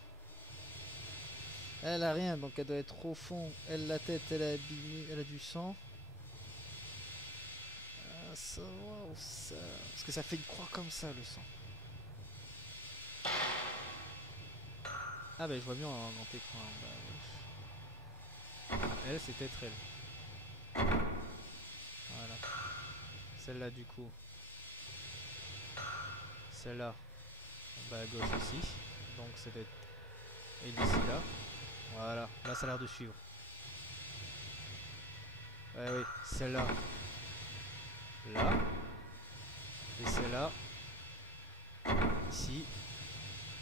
Elle a rien, donc elle doit être au fond. Elle, la tête, elle a abîmé, elle a du sang. Ah, ça va ou ça? Parce que ça fait une croix comme ça, le sang. Ah bah je vois mieux en grand écran. Bah, elle, c'est peut-être elle. Voilà. Celle-là, du coup. Celle-là, en bas à gauche ici. Donc ça doit être elle ici, là. Voilà, là ça a l'air de suivre. Oui, celle-là. Là. Et celle-là. Ici.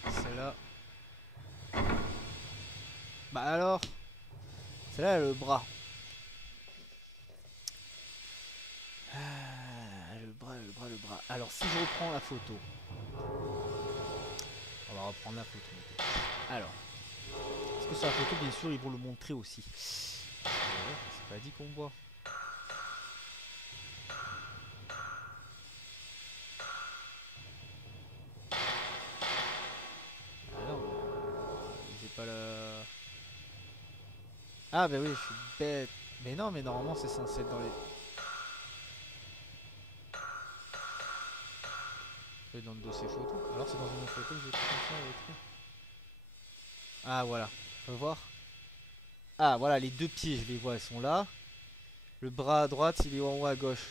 Celle-là. Bah alors. Celle-là, elle a le bras. Le bras, le bras, le bras. Alors si je reprends la photo. On va reprendre la photo. Alors. Parce que sur la photo, bien sûr, ils vont le montrer aussi. C'est pas dit qu'on voit. Ah non, j'ai pas la... Ah bah oui, je suis bête. Mais non, mais normalement c'est censé être dans les... Dans le dossier photo. Alors c'est dans une photo que j'ai pris comme ça avec lui. Ah voilà, on peut voir. Ah voilà, les deux pieds, je les vois, ils sont là. Le bras à droite, il est en haut à gauche.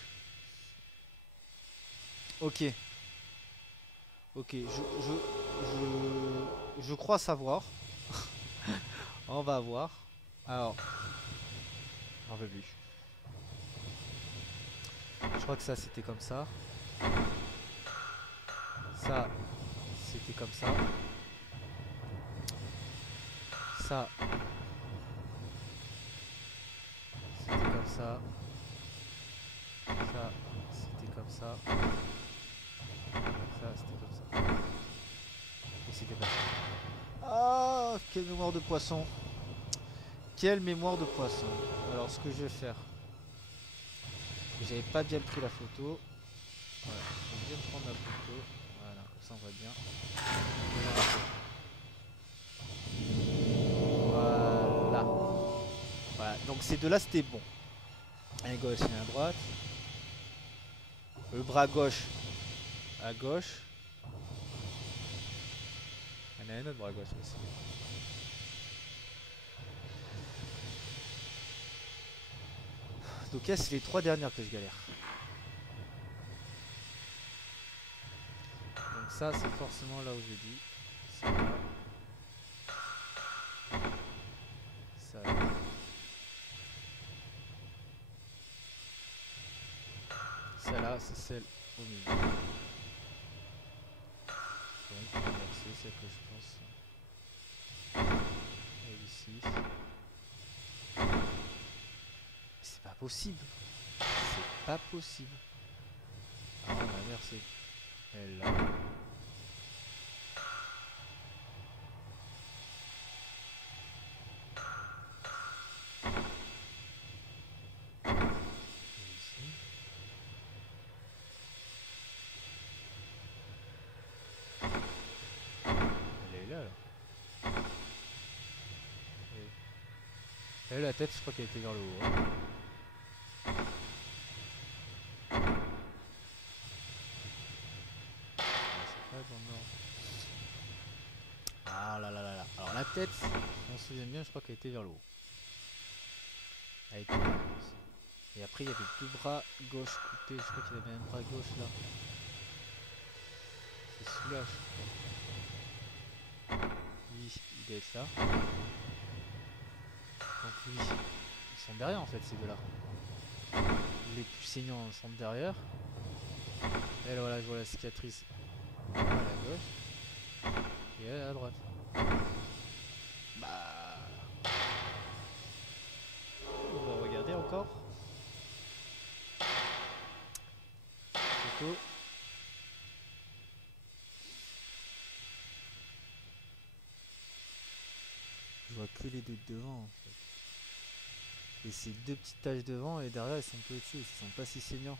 Ok. Ok, je crois savoir. On va voir. Alors, j'en veux plus. Je crois que ça c'était comme ça. Ça, c'était comme ça. Ça, c'était comme ça. Ça, c'était comme ça. Ça, c'était comme ça. Et c'était pas ça. Ah, quelle mémoire de poisson. Quelle mémoire de poisson. Alors, ce que je vais faire. J'avais pas bien pris la photo. Voilà, faut bien prendre la photo. Voilà, comme ça on voit bien. Voilà. Voilà, donc ces deux là c'était bon. Un à gauche et un à droite. Le bras gauche à gauche. Il y en a un autre bras gauche aussi. Donc là c'est les trois dernières que je galère. Donc ça c'est forcément là où j'ai dit. C'est là. Ça là. Celle-là, c'est celle au milieu. Donc, c'est celle que je pense. Elle ici. C'est pas possible. C'est pas possible. Ah, on va inverser. Elle là. Ici. Elle est là, là. Elle, la tête, je crois qu'elle était vers le haut. Hein. C'est pas dans le nord. Ah là là là là. Alors la tête, si on se souvient bien, je crois qu'elle était vers le haut. Elle était là. Et après, il y avait deux bras gauche coupés. Je crois qu'il y avait un bras gauche là. C'est celui-là, je crois. Lui, il doit être là. Donc lui, ils sont derrière en fait, ces deux-là. Les plus saignants sont derrière. Et là, voilà, je vois la cicatrice à la gauche. Et elle à droite. Bah... On va regarder encore. Photo. Je vois que les deux de devant en fait. Et ces deux petites taches devant et derrière elles sont petites, ils sont pas si saignants.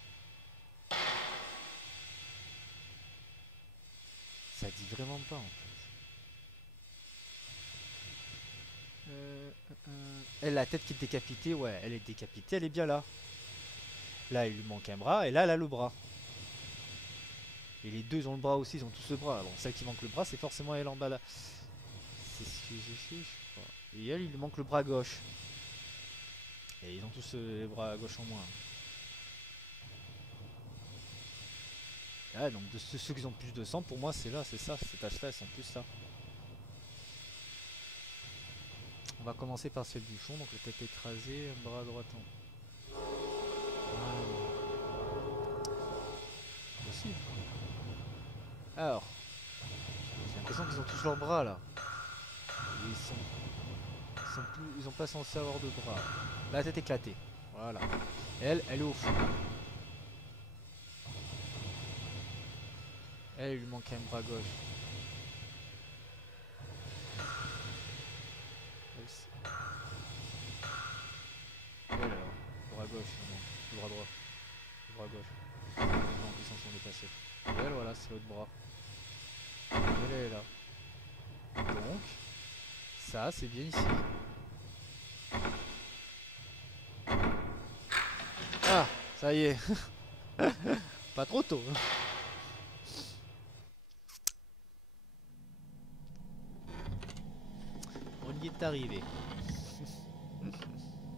Ça dit vraiment pas en fait. Elle, la tête qui est décapitée, ouais, elle est décapitée, elle est bien là. Là, il lui manque un bras et là, elle a le bras. Et les deux ont le bras aussi, ils ont tous le bras. Bon, celle qui manque le bras, c'est forcément elle en bas là. C'est ce que j'ai fait, je crois. Et elle, il lui manque le bras gauche. Et ils ont tous les bras gauche en moins. Ah, donc de ceux qui ont plus de sang, pour moi, c'est là, c'est ça. Ces taches-là, elles sont plus ça. On va commencer par celle du fond, donc la tête écrasée, un bras droit en. Possible. Alors, j'ai l'impression qu'ils ont tous leurs bras là. Et ils ont pas censé avoir de bras. La tête éclatée. Voilà. Elle est au fond. Elle, il lui manque un bras gauche. Elle alors, bras gauche, non, le bras droit, le bras gauche. Non, ils s'en sont dépassés. Et elle, voilà, c'est l'autre bras. Elle est là. Donc, ça, c'est bien ici. Ah, ça y est. Pas trop tôt. On y est arrivé.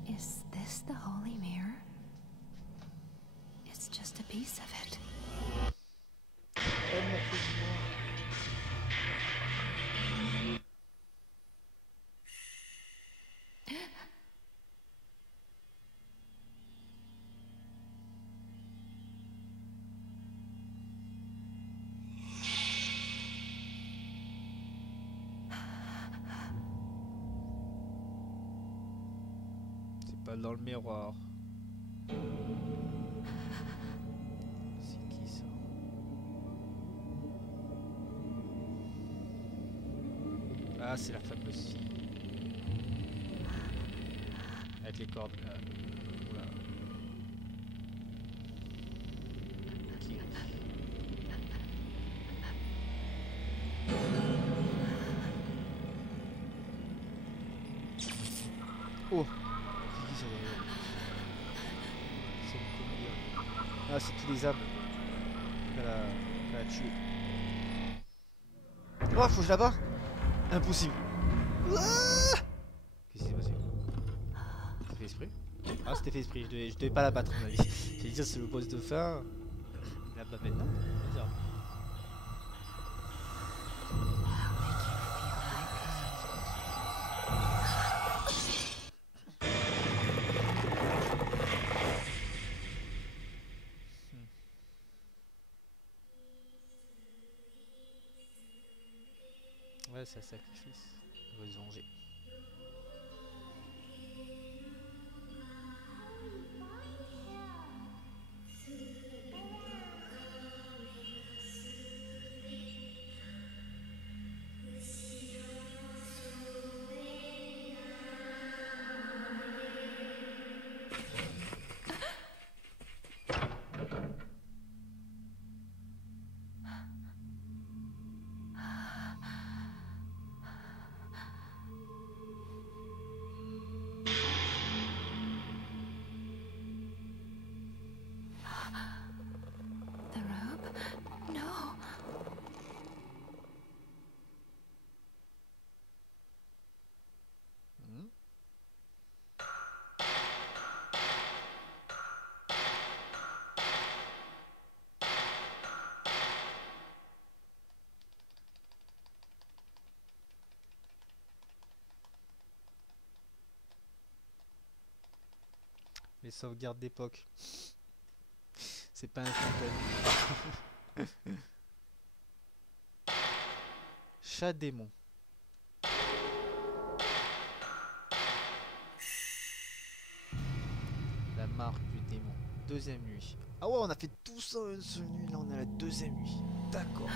Is this the Holy Mirror? It's just a piece of it. C'est pas dans le miroir. C'est qui ça? Ah, c'est la fameuse fille. Avec les cordes. Oula. Kiri. Oh, c'est qui ça derrière? C'est une comédie. Ah, c'est tous les âmes qu'elle a tué. Oh, faut que je la bats. Impossible. Ah, qu'est-ce qui s'est passé? T'as fait exprès? Ah, c'était fait exprès, je devais pas la battre à mon avis. J'allais dire c'est le boss de fin. Il la bat maintenant? Bizarre. Ouais, c'est un sacrifice. On va se venger. The robe? No. Hmm. Les sauvegardes d'époque. C'est pas instantané. Chat démon. La marque du démon. Deuxième nuit. Ah ouais, on a fait tout ça en une seule nuit. Là, on est à la deuxième nuit. D'accord.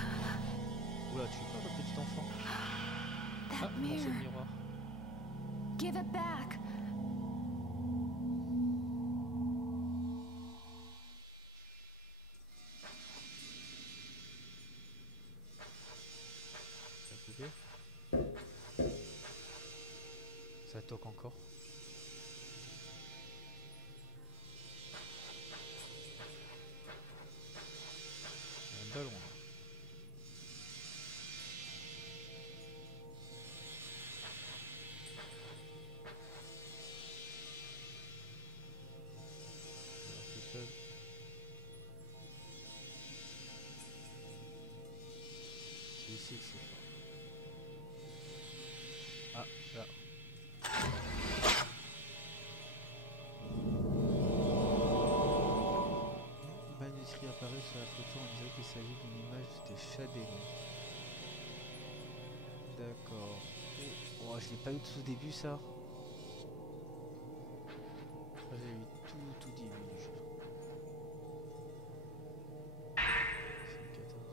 Oula, tu es pas notre petit enfant? Ah, That non, c'est le mirror. miroir. Give it back. Ça a coupé. Ça toque encore. Il y a un ballon là. C'est ici que c'est fort. Ah, là. Une manuscrit apparaît sur la photo, on dirait qu'il s'agit d'une image des chats démons. D'accord. Oh, je l'ai pas eu tout au début ça. J'ai eu tout début du jeu. C'est 14.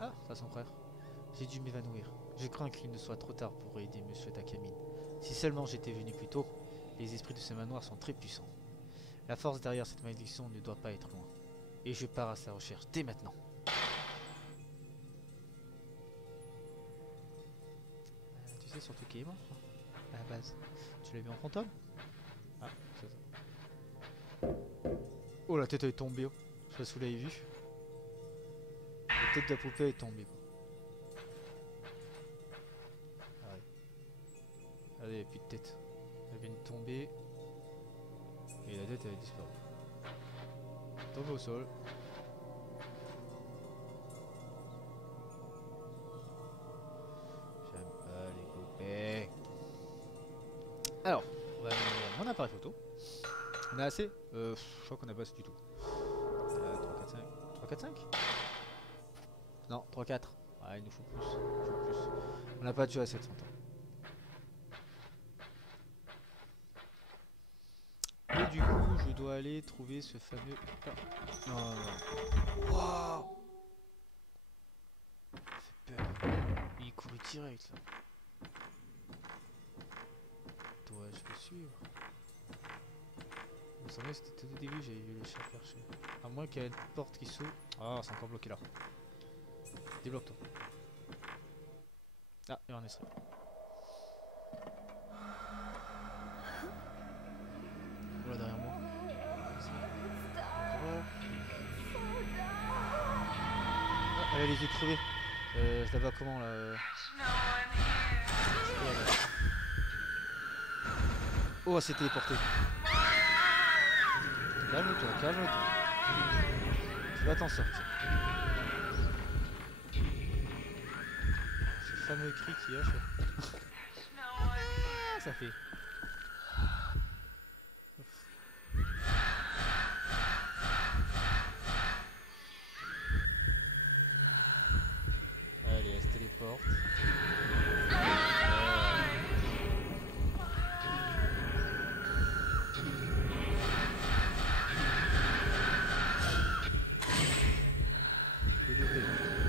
Ah, ça son frère. J'ai dû m'évanouir. Je crains qu'il ne soit trop tard pour aider Monsieur Takamine. Si seulement j'étais venu plus tôt, les esprits de ce manoir sont très puissants. La force derrière cette malédiction ne doit pas être loin. Et je pars à sa recherche dès maintenant. Tu sais surtout qui est mort, toi, à la base. Tu l'as vu en fantôme? Ah, c'est ça. Oh, la tête elle est tombée. Oh. Je sais pas si vous l'avez vu. La tête de la poupée est tombée. Regardez, il n'y a plus de tête. Elle vient de tomber. Et la tête elle a disparu. Tombée au sol. J'aime pas les poupées. Alors, on va mon appareil photo. On a assez je crois qu'on a pas assez du tout. 3, 4, 5. 3, 4, 5 Non, 3, 4. Ah, il nous faut plus. Il faut plus. On n'a pas tué assez de fantômes. Et du coup, je dois aller trouver ce fameux... Non, non, non. Waouh, ça fait peur. Il court direct là. suivre. Vous savez, c'était tout au début, j'avais vu les chats perchés. À moins qu'il y ait une porte qui s'ouvre. Ah, c'est encore bloqué là. Débloque-toi. Ah, il y a un essai. Voilà derrière moi. Ah, elle a les yeux crevés. Je la vois comment là Oh, elle s'est téléportée. Calme-toi, calme-toi. Tu vas t'en sortir. Ce fameux cri qui a fait. Ça fait. Allez, elle se téléporte.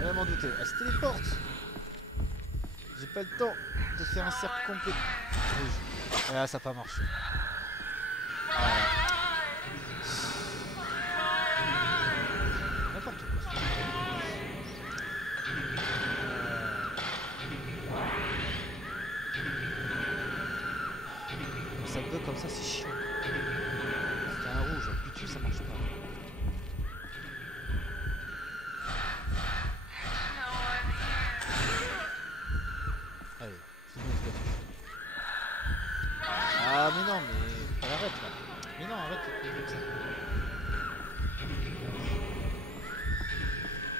Elle m'en doutait. Elle se téléporte. J'ai pas le temps de faire un cercle complet. Rouge. Ah, ça n'a pas marché. N'importe quoi. Ça bug comme ça, c'est chiant. C'était un rouge, plus dessus, ça marche pas. Allez, c'est bon, c'est Ah, mais non, mais elle arrête là. Mais non, arrête comme ça.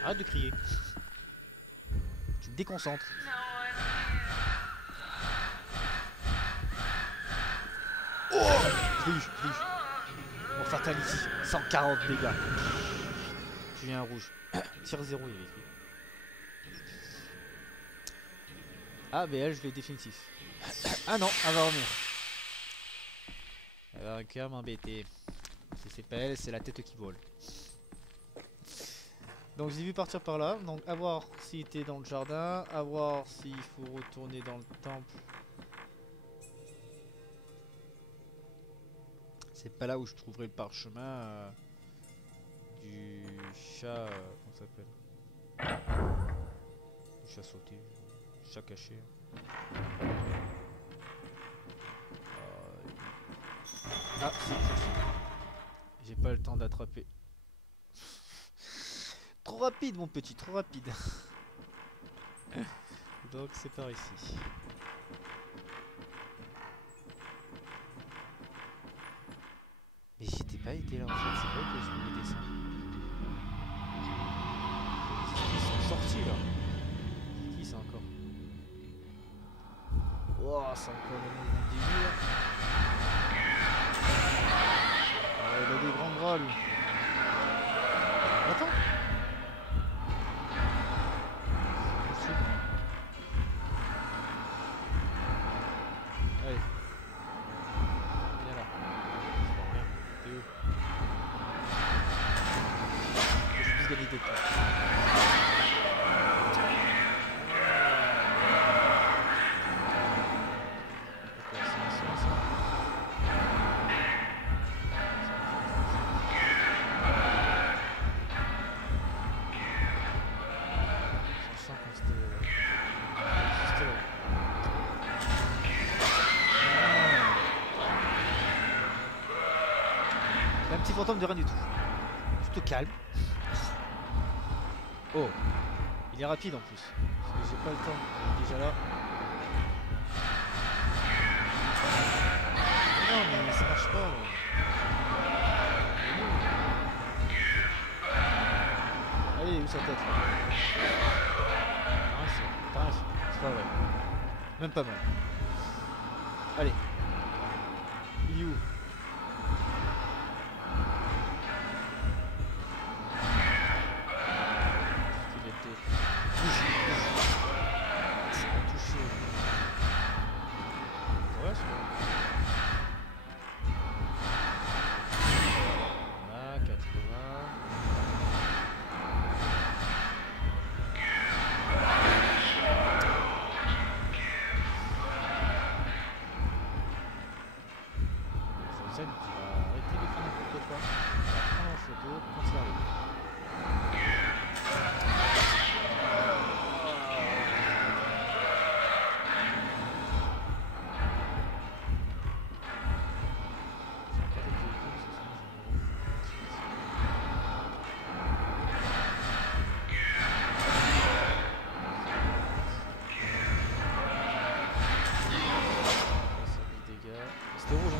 Arrête de crier. Tu me déconcentres. Oh, je l'ai eu. Mon fatality, 140 dégâts. J'ai eu un rouge. Tire 0, il y avait écrit. Ah, mais elle, je l'ai définitif. Ah non, elle va revenir. Elle va un cœur m'embêter. Si c'est pas elle, c'est la tête qui vole. Donc j'ai vu partir par là. Donc à voir s'il était dans le jardin. À voir s'il faut retourner dans le temple. C'est pas là où je trouverai le parchemin du chat. Comment ça s'appelle? Du chat sauté. Chat caché. Ah, si, j'ai pas le temps d'attraper. Trop rapide, mon petit, trop rapide. Donc, c'est par ici. Mais j'étais pas été là en fait, c'est vrai que je voulais descendre. Ils sont sortis là. C'est qui ça encore? Oh, c'est encore le début là. Il a des grands bras lui. Attends. Allez. Viens là. T'es où? Que je puisse gagner des temps. Un petit fantôme de rien du tout. Tu te calmes. Oh, il est rapide en plus. Parce que j'ai pas le temps. Il est déjà là. Non mais ça marche pas. Allez, où sa tête là? T'as rien fait. C'est pas vrai. Même pas mal. Allez. Il est où? Einstein qui va arrêter de faire n'importe quoi. On va prendre en photo quand ça arrive. J'ai encore des véhicules, c'est ça, ça met des dégâts. C'était rouge, hein.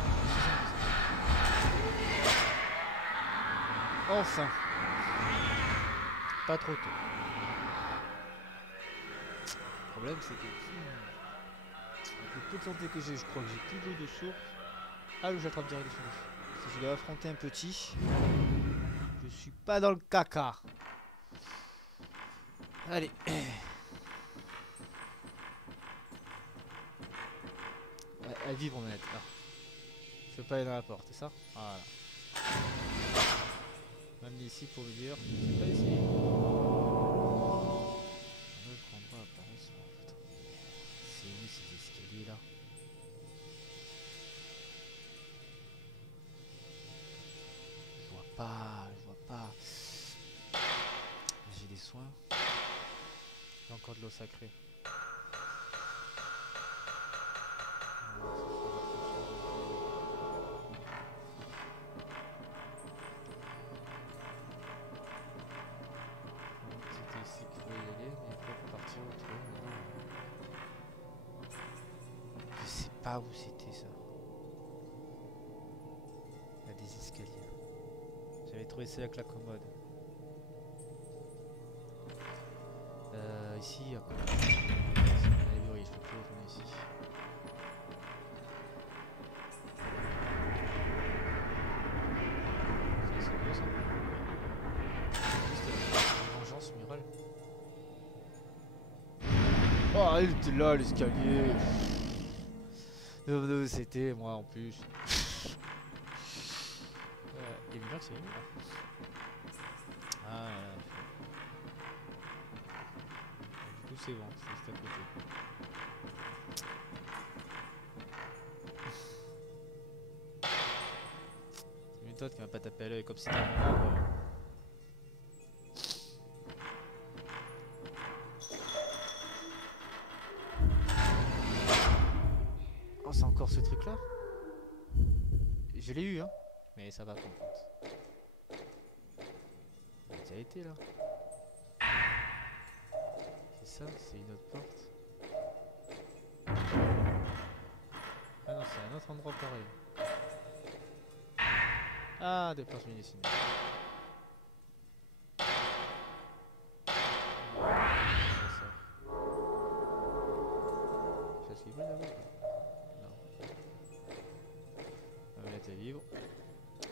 Enfin. Pas trop tôt. Le problème c'est que avec le peu de santé que j'ai, je crois que j'ai plus d'eau de source. Ah, j'attrape direct dessus. Si je dois affronter un petit, je suis pas dans le caca. Allez. À vivre on est là. Je peux pas aller dans la porte, c'est ça? Voilà. M'amener ici pour me dire. C'est pas ici. Je prends pas l'apparence. C'est où ces escaliers là? Je vois pas. J'ai des soins. J'ai encore de l'eau sacrée. C'était ici qu'il fallait y aller, mais après faut partir au trou. Je sais pas où c'était ça. Il y a des escaliers. J'avais trouvé ça avec la commode. Ici, à côté. Oui, je peux plus retourner ici. C'est beau ça. Juste vengeance murale. Oh, il était là l'escalier. C'était moi en plus. Et bien c'est où là? Ah, du coup c'est bon, c'est juste à côté. C'est une méthode qui m'a pas tapé à l'œil comme si c'était un membre. Oh, c'est encore ce truc là? Je l'ai eu hein, mais ça va pas en compte. Il a déjà été là. C'est ça, c'est une autre porte. Ah non, c'est un autre endroit pareil. Ah, des planches médecines. J'ai esquivé là-bas? Non. La manette est libre.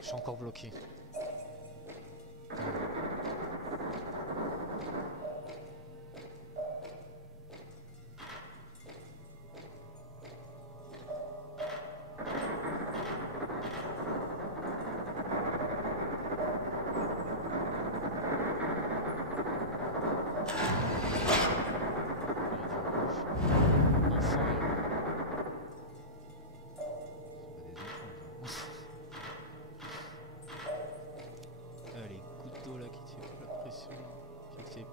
Je suis encore bloqué.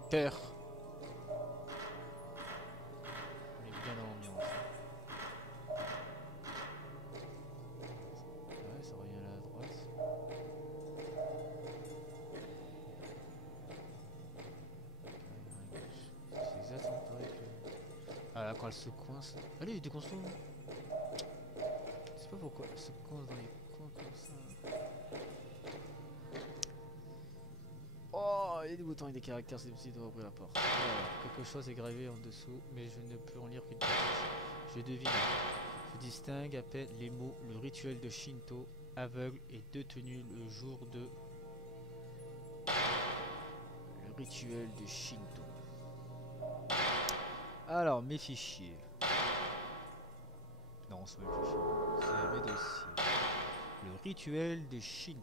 Peur. On est bien dans l'ambiance. Ouais, ça revient là à droite. C'est exactement pareil que... Ah là, quand elle se coince... Allez, il déconstruit. Je sais pas pourquoi elle se coince dans les coins comme ça. Oh, il y a des boutons et des caractères, c'est possible de ouvrir la porte. Alors, quelque chose est gravé en dessous, mais je ne peux en lire qu'une partie. Je devine. Je distingue à peine les mots le rituel de Shinto, aveugle et détenu le jour de... Le rituel de Shinto. Alors, mes fichiers. Non, c'est pas mes fichiers. C'est mes dossiers. Le rituel de Shinto.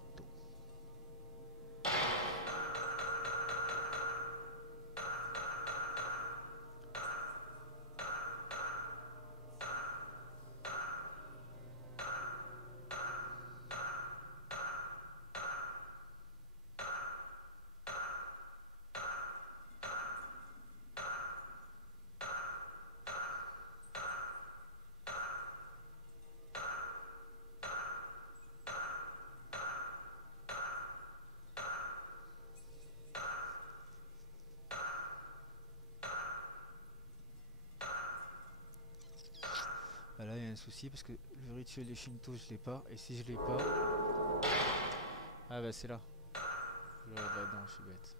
Bah là il y a un souci parce que le rituel de Shinto je l'ai pas. Et si je l'ai pas... Ah bah c'est là. Je regarde là-dedans, je suis bête.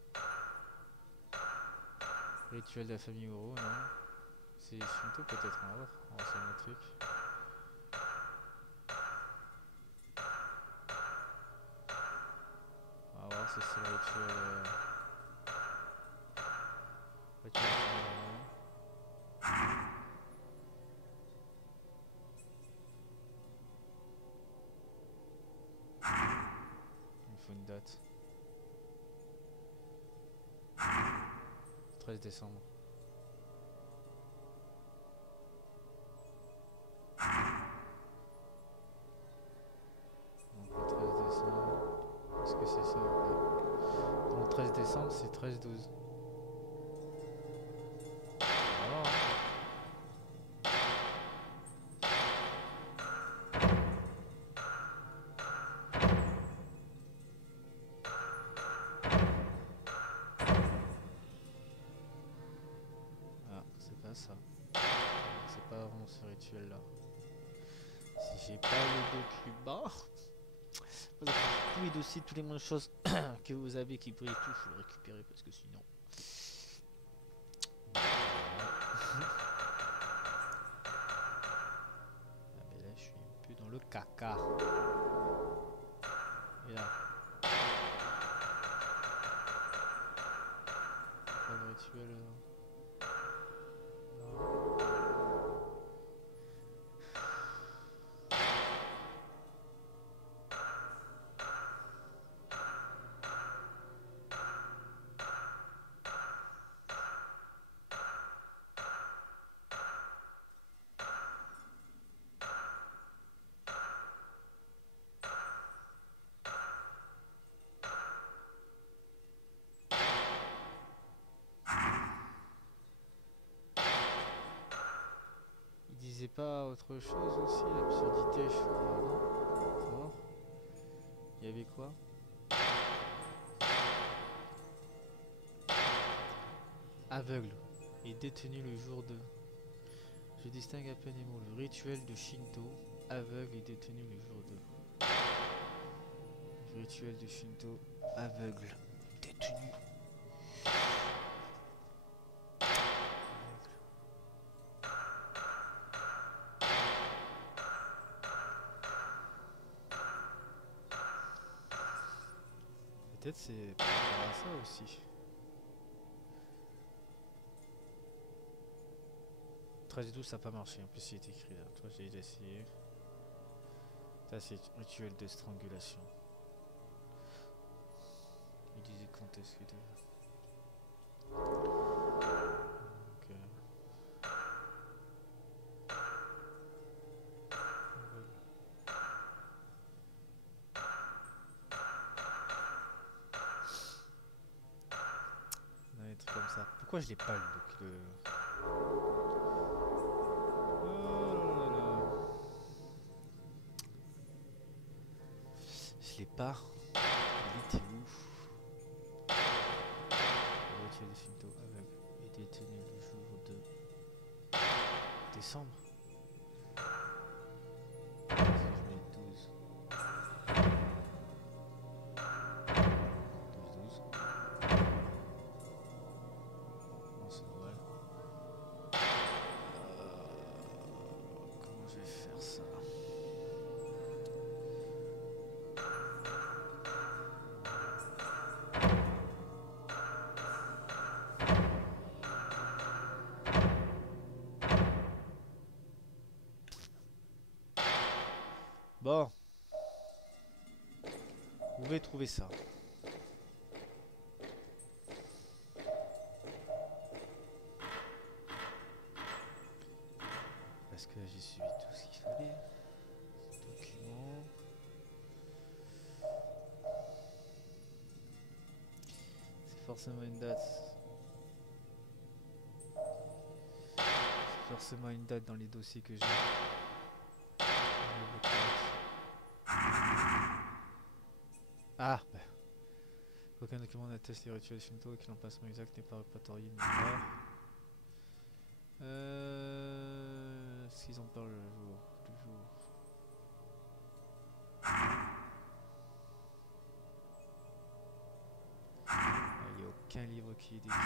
Rituel de la famille Oro, non. C'est Shinto peut-être, on va voir. On va voir le truc. On va voir si c'est le rituel... rituel de la famille Oro. Il me faut une date. 13 décembre. Donc le 13 décembre. Est-ce que c'est ça ou pas? Donc le 13 décembre c'est 13-12. On va voir, hein. Ah, c'est pas ça. C'est pas vraiment ce rituel là. Si j'ai pas le document. Tous les dossiers, toutes les choses que vous avez qui brillent tout, faut le récupérer parce que sinon. Voilà. Ah mais là je suis un peu dans le caca. Et là. Pas le rituel là. Il disait pas autre chose aussi, l'absurdité, je crois, non? Fort. Il y avait quoi? Aveugle et détenu le jour de... Je distingue à peine les mots. Le rituel de Shinto, aveugle et détenu le jour de... Le rituel de Shinto, aveugle, détenu. Peut-être c'est par rapport à ça aussi. 13 et 12 ça n'a pas marché, en plus il est écrit là, toi j'ai essayé. Ça c'est rituel de strangulation. Il disait quand est-ce qu'il devait. Donc, on a des trucs comme ça. Pourquoi je l'ai pas le... Oh là là. Je l'ai pas. Il était où? Le rituel de Shinto aveugle et détenu le jour de décembre. Si je mets 12. 12. Non, c'est normal. Comment je vais faire ça? Bon, vous pouvez trouver ça. Parce que j'ai suivi tout ce qu'il fallait. Document. C'est forcément une date. C'est forcément une date dans les dossiers que j'ai. Ah bah. Aucun document n'atteste les rituels Shinto et que l'emplacement exact n'est pas répertorié nulle part. est-ce qu'ils en parlent le jour du jour? Il n'y a aucun livre qui est décrit.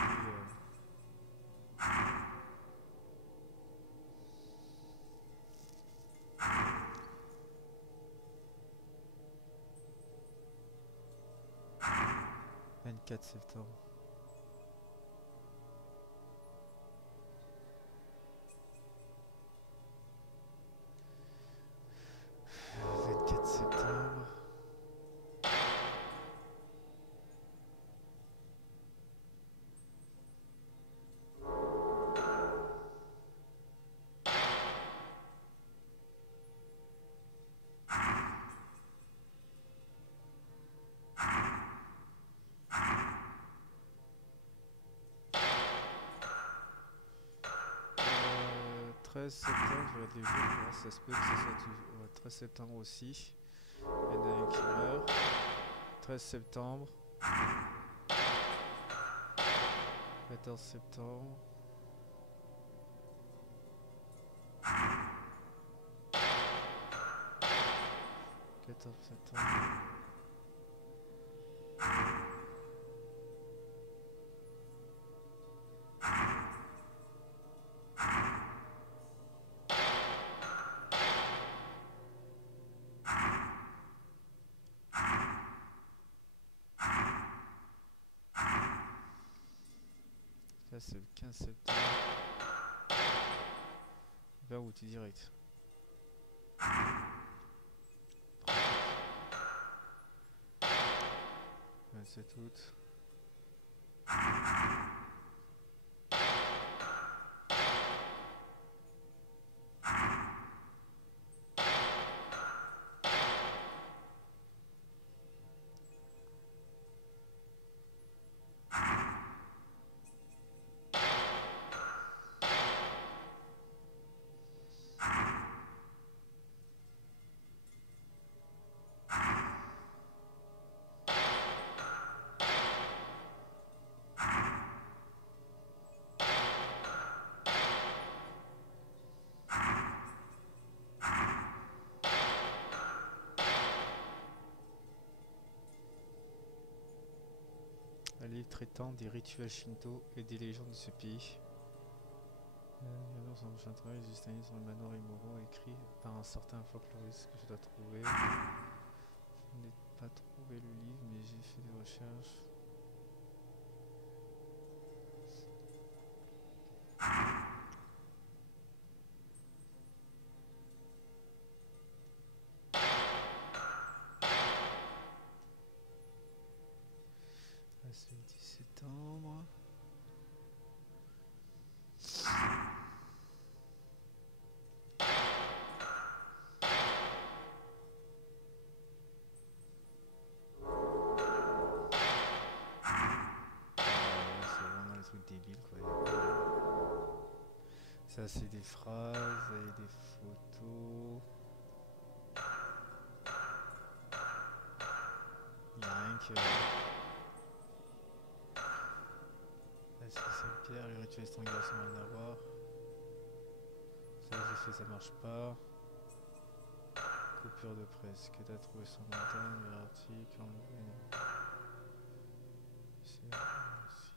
24 septembre. Septembre, je regarde les jours, pour voir si ça se peut que ce soit toujours... ouais, 13 septembre aussi. Il y en a un qui meurt. 13 septembre. 14 septembre. 14 septembre. Là c'est le 15 septembre. 20 août direct. 27 août. Un livre traitant des rituels shinto et des légendes de ce pays. Son prochain travail, juste un livre sur le manoir Imoro écrit par un certain folkloriste que je dois trouver. Je n'ai pas trouvé le livre, mais j'ai fait des recherches. Ah, c'est le 10 septembre. Débile quoi. Ça c'est des phrases et des photos. Il n'y a rien que... Est-ce que c'est Pierre, le rituel strangulation rien à voir. Ça j'ai fait, ça marche pas. Coupure de presse, que t'as trouvé sur montagne, article, enlevé. C'est aussi.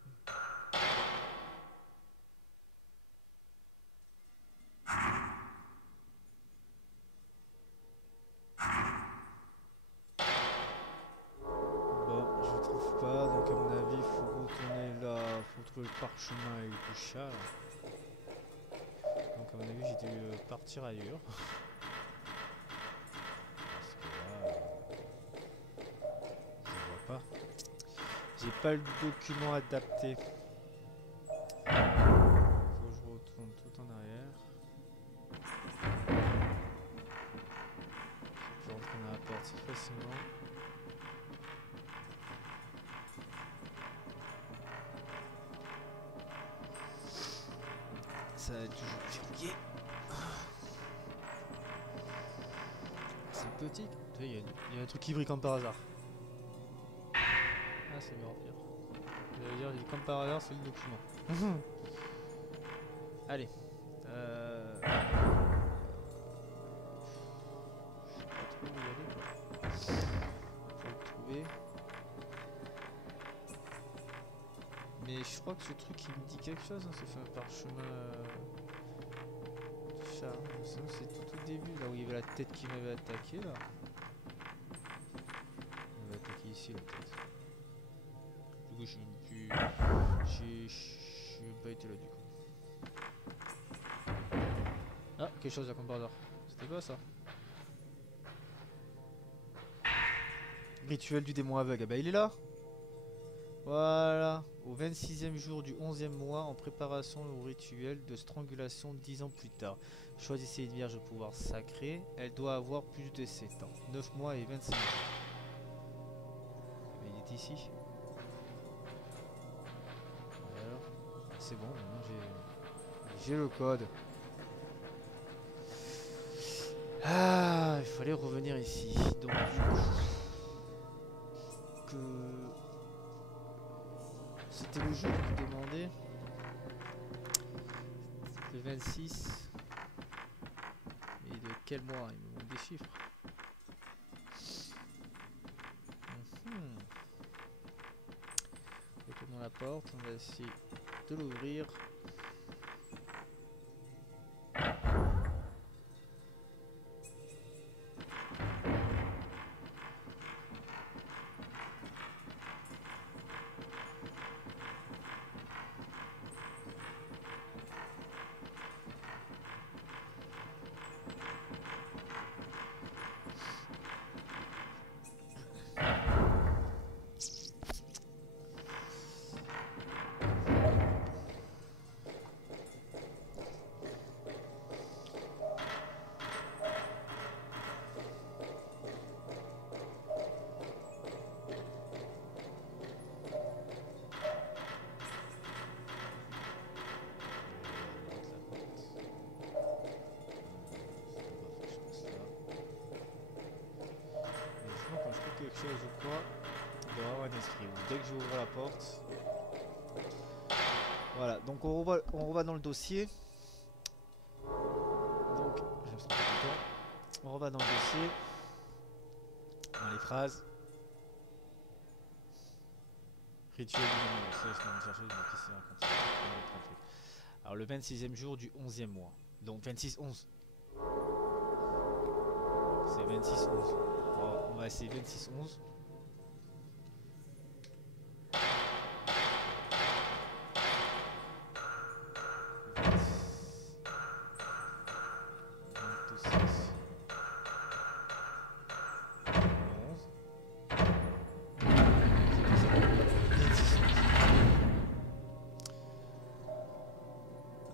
Donc à mon avis il faut retourner là, faut trouver le parchemin avec le chat là. Donc à mon avis j'ai dû partir ailleurs. Parce que là, je vois pas. J'ai pas le document adapté. Faut que je retourne tout en arrière. Je peux rentrer dans la porte si facilement. Ça va être toujours verrouillé. C'est petit. Il y a un truc qui brille comme par hasard. Ah c'est mort pire. J'allais dire comme par hasard c'est le document. Allez. trouver. Mais je crois que ce truc il me dit quelque chose, hein, ça fait un parchemin de charme. Sinon c'est tout au début, là où il y avait la tête qui m'avait attaqué là. Il m'avait attaqué ici la tête. Du coup je suis même plus. J'ai même pas été là du coup. Ah, quelque chose là comme par hasard. C'était quoi ça? Rituel du démon aveugle. Ah bah il est là. Voilà. Au 26e jour du 11e mois, en préparation au rituel de strangulation 10 ans plus tard. Choisissez une vierge au pouvoir sacré. Elle doit avoir plus de 7 ans. 9 mois et 25 jours. Mais il est ici. Alors, c'est bon, maintenant j'ai le code. Ah, il fallait revenir ici. Donc du coup, c'était le jeu qui demandait le 26. Et de quel mois? Il me manque des chiffres. Retournons la porte, on va essayer de l'ouvrir. Quelque chose ou quoi, il doit y avoir un esprit. Ou dès que j'ouvre la porte. Voilà, donc on revoit dans le dossier. Donc, je me sens pas content. On revoit dans le dossier. Dans les phrases. Rituel du numéro 16, je vais chercher, donc ici un continu. Alors le 26e jour du 11e mois. Donc 26-11. C'est 26-11. On va essayer 26-11.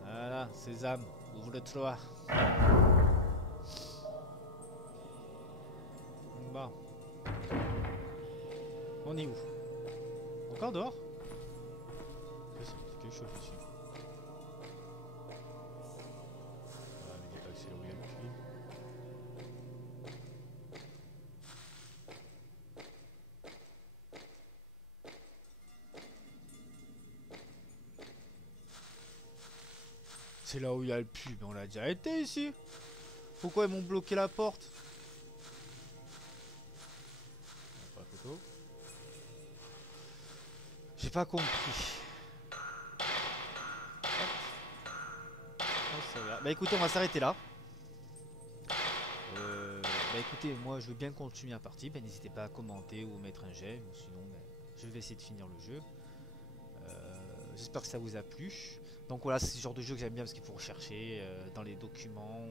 Voilà, Sésame, ouvre le toit. Bon. On est où? Encore dehors? C'est quelque chose ici. Ah mais dis pas que c'est là où il y a le puits. C'est là où il y a le puits, mais on l'a déjà été ici. Pourquoi ils m'ont bloqué la porte? Pas la photo. J'ai pas compris. Bah écoutez, on va s'arrêter là. Bah écoutez, moi je veux bien continuer la partie. Bah, n'hésitez pas à commenter ou mettre un j'aime. Sinon, bah, je vais essayer de finir le jeu. J'espère que ça vous a plu. Donc voilà, c'est ce genre de jeu que j'aime bien parce qu'il faut rechercher dans les documents,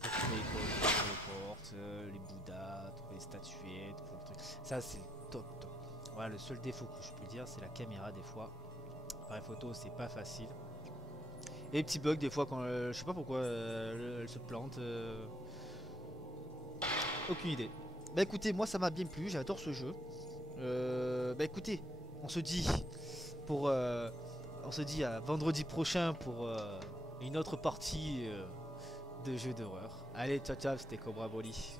pour trouver les portes, les bouddhas, trouver les statuettes, trouver le truc. Ça c'est top. Voilà, le seul défaut que je peux dire, c'est la caméra des fois. Appareil photo, c'est pas facile. Et les petits bugs des fois quand je sais pas pourquoi elle se plante. Aucune idée. Bah écoutez, moi ça m'a bien plu, j'adore ce jeu. Bah écoutez, on se dit à vendredi prochain pour une autre partie de jeu d'horreur. Allez, ciao ciao, c'était Cobra Broly.